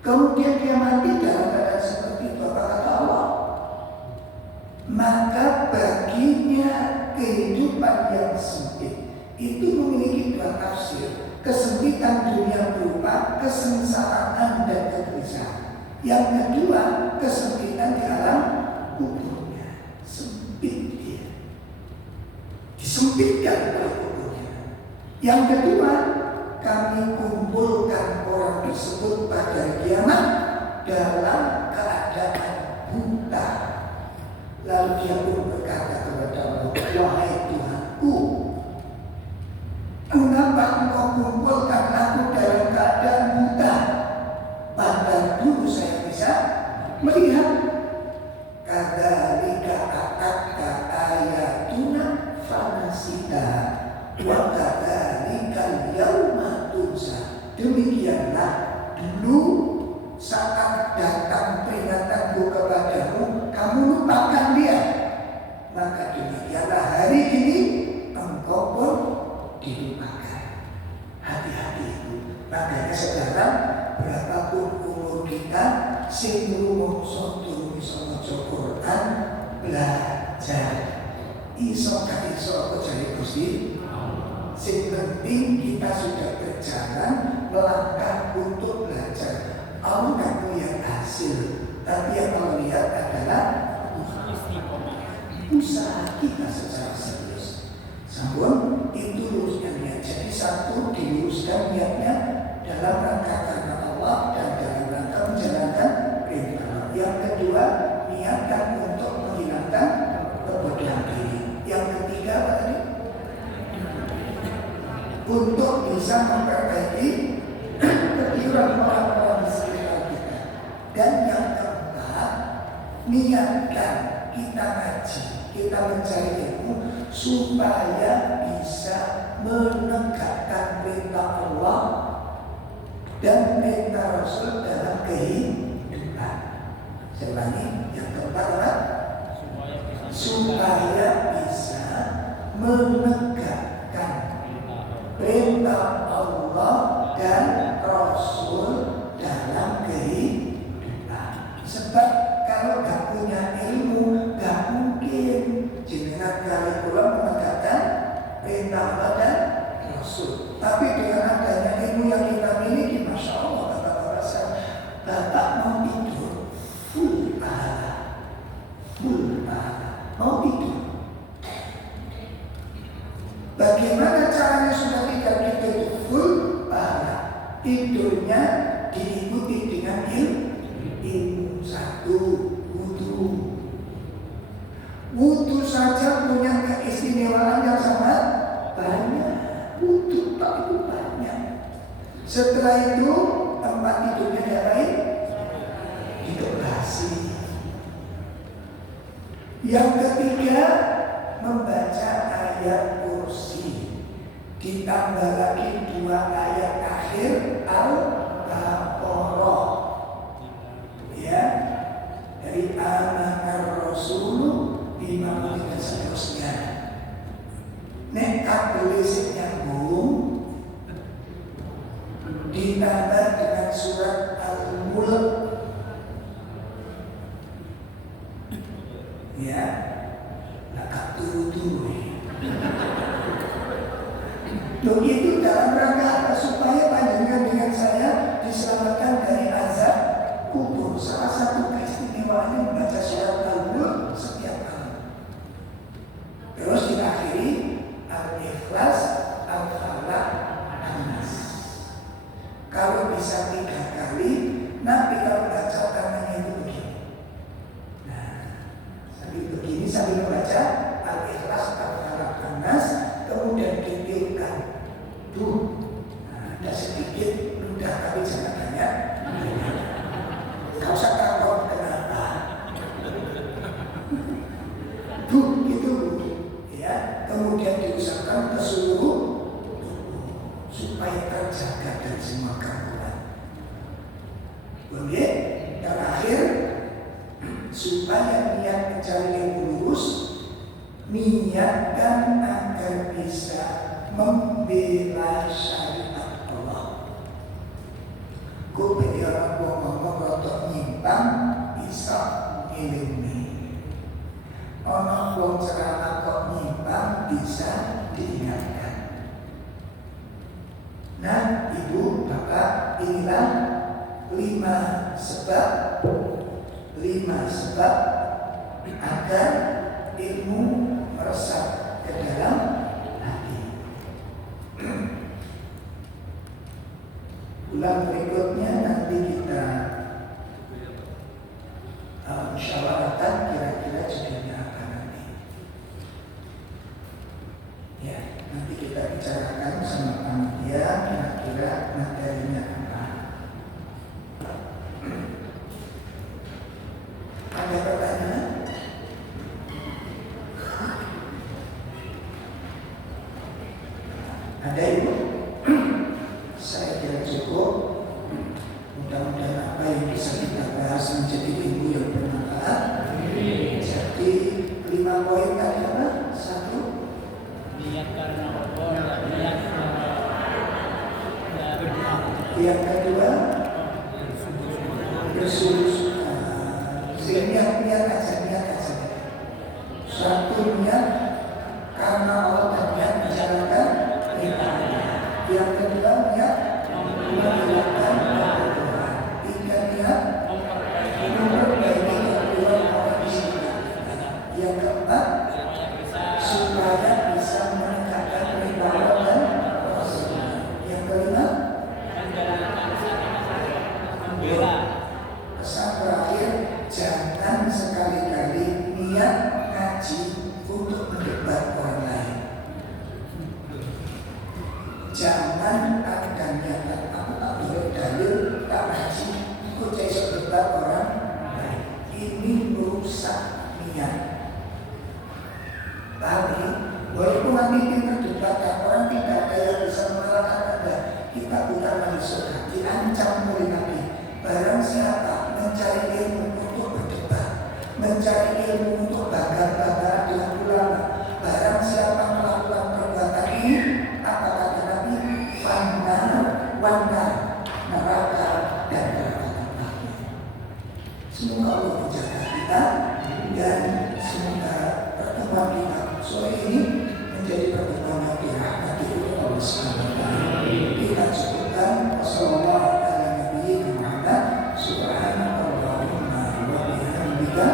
Kemudian dia mati dalam keadaan seperti itu, apa kata Allah? Maka baginya kehidupan yang sempit itu memiliki dua tafsir. Kesempitan dunia berupa kesengsaraan dan kegelisahan. Yang kedua, kesempitan di alam kuburnya. Sempit dia, disempitkan oleh kuburnya. Yang kedua, kami kumpulkan orang tersebut pada kiamat dalam keadaan buta. Lalu dia pun berkata kepada Allah, wahai Tuhanku, kenapa engkau kumpulkan aku dalam keadaan buta? Padahal dulu saya bisa melihat. Kadzalika atatka ayatuna fanasita wa kadzalika yauma tunsa. Demikianlah dulu saat datang peringatanku kepadamu, kamu lupakan dia. Maka demikianlah hari ini engkau pun dilupakan. Hati-hati itu. Makanya sekarang berapapun umur kita, sing rumangsa durung iso maca Quran, belajar. Iso gak iso apa jare Gusti? Sing penting kita sudah berjalan melangkah untuk belajar. Allah gak melihat hasil, tapi yang Allah lihat adalah usaha kita secara serius. Sampun itu lurusnya niat. Jadi satu diluruskan niatnya dalam rangka karena Allah dan dalam rangka menjalankan perintah. Yang kedua, niatkan untuk menghilangkan kebodohan diri. Yang ketiga apa tadi? Untuk bisa memperbaiki kekeliruan orang-orang di sekitar kita. Dan yang keempat, niatkan kita ngaji, kita mencari ilmu supaya bisa menegakkan perintah Allah dan perintah Rasul dalam kehidupan. Saya ulangi, yang keempat apa? Supaya bisa menegakkan perintah Allah dan Rasul dalam kehidupan. Sebab kalau gak punya ilmu, gak mungkin jenengan curriculum menegakkan perintah Allah dan Rasul. Tapi dengan adanya ilmu yang kita miliki, Masya Allah, kata rasa Bapak mau tidur full pahala, mau tidur. Bagaimana caranya sudah tidak kita itu full pahala? Tidurnya diikuti dengan ilmu. Satu, wudu saja punya keistimewaan yang sangat banyak. Wudu tak itu banyak. Setelah itu tempat tidurnya diapain? Didekorasi. Yang ketiga, membaca ayat kursi. Ditambah lagi 2 ayat akhir Al-Baqarah. Ya, dari Amanar Rasul bima dan seterusnya. Nek kabel nyambung, ditambah dengan surat Al-Mulk. Ya, agak turu-turu. Begitu dalam rangka apa? Supaya panjenengan dengan saya diselamatkan dari azab kubur. Salah satu keistimewaannya membaca surat Al-Mulk setiap malam. Terus diakhiri Al-Ikhlas, Al-Falaq, An-Nas. Kalau bisa 3 kali, nanti kalau baca tangannya itu begini. Nah, sambil begini sambil membaca Al-Ikhlas, Al-Falaq, An-Nas, kemudian ditiupkan. Nah, ada sedikit ludah tapi jangan banyak. Gak usah takut kenapa. Gitu, ya. Kemudian diusahakan ke seluruh tubuh supaya terjaga dari semua gangguan. Boleh? Terakhir, supaya niat mencari yang lurus, niatkan agar bisa membela syariat Nah, ibu, bapak, inilah 5 sebab agar ilmu meresap ke dalam hati. Bulan berikutnya nanti kita musyawaratan kira-kira judulnya apa nanti. Ya, nanti kita bicarakan sama panitia kira-kira materinya apa. Ada pertanyaan? Ada ibu? Saya kira cukup. Mudah-mudahan apa yang bisa kita bahas menjadi ilmu yang bermanfaat. Jadi 5 poin tadi apa? 1. Niat karena Allah, niat karena berdoa. Yang kedua, bersungguh-sungguh. Niat aja. 1 niat karena Allah dan niat menjalankan perintah. Yang kedua niat menjalankan perintah. 3 niat memperbaiki kehidupan orang di sini. Yang keempat, supaya bisa menegakkan perintah Allah dan Rasulnya. Yang kelima, Membela. pesan terakhir, jangan sekali-kali niat ngaji untuk mendebat orang lain. Jangan ada niatan aku tak boleh dalil, tak ngaji, ikut saya debat orang lain. Ini merusak niat. Tapi walaupun nanti kita debatkan orang tidak ada yang bisa mengalahkan Anda, kita bukan manusia, diancam oleh Nabi. Barang siapa mencari ilmu untuk berdebat, mencari ilmu untuk bakar-bakar dengan ulama, barang siapa melakukan perbuatan ini, apa kata Nabi? Fannar, wanar, neraka dan neraka tempatnya. Semoga Allah menjaga kita dan semoga pertemuan kita sore ini menjadi pertemuan yang dirahmati oleh Allah Subhanahu wa taala. Kita cukupkan. Wassalamualaikum warahmatullahi wabarakatuh. Subhanallahumma wa bihamdika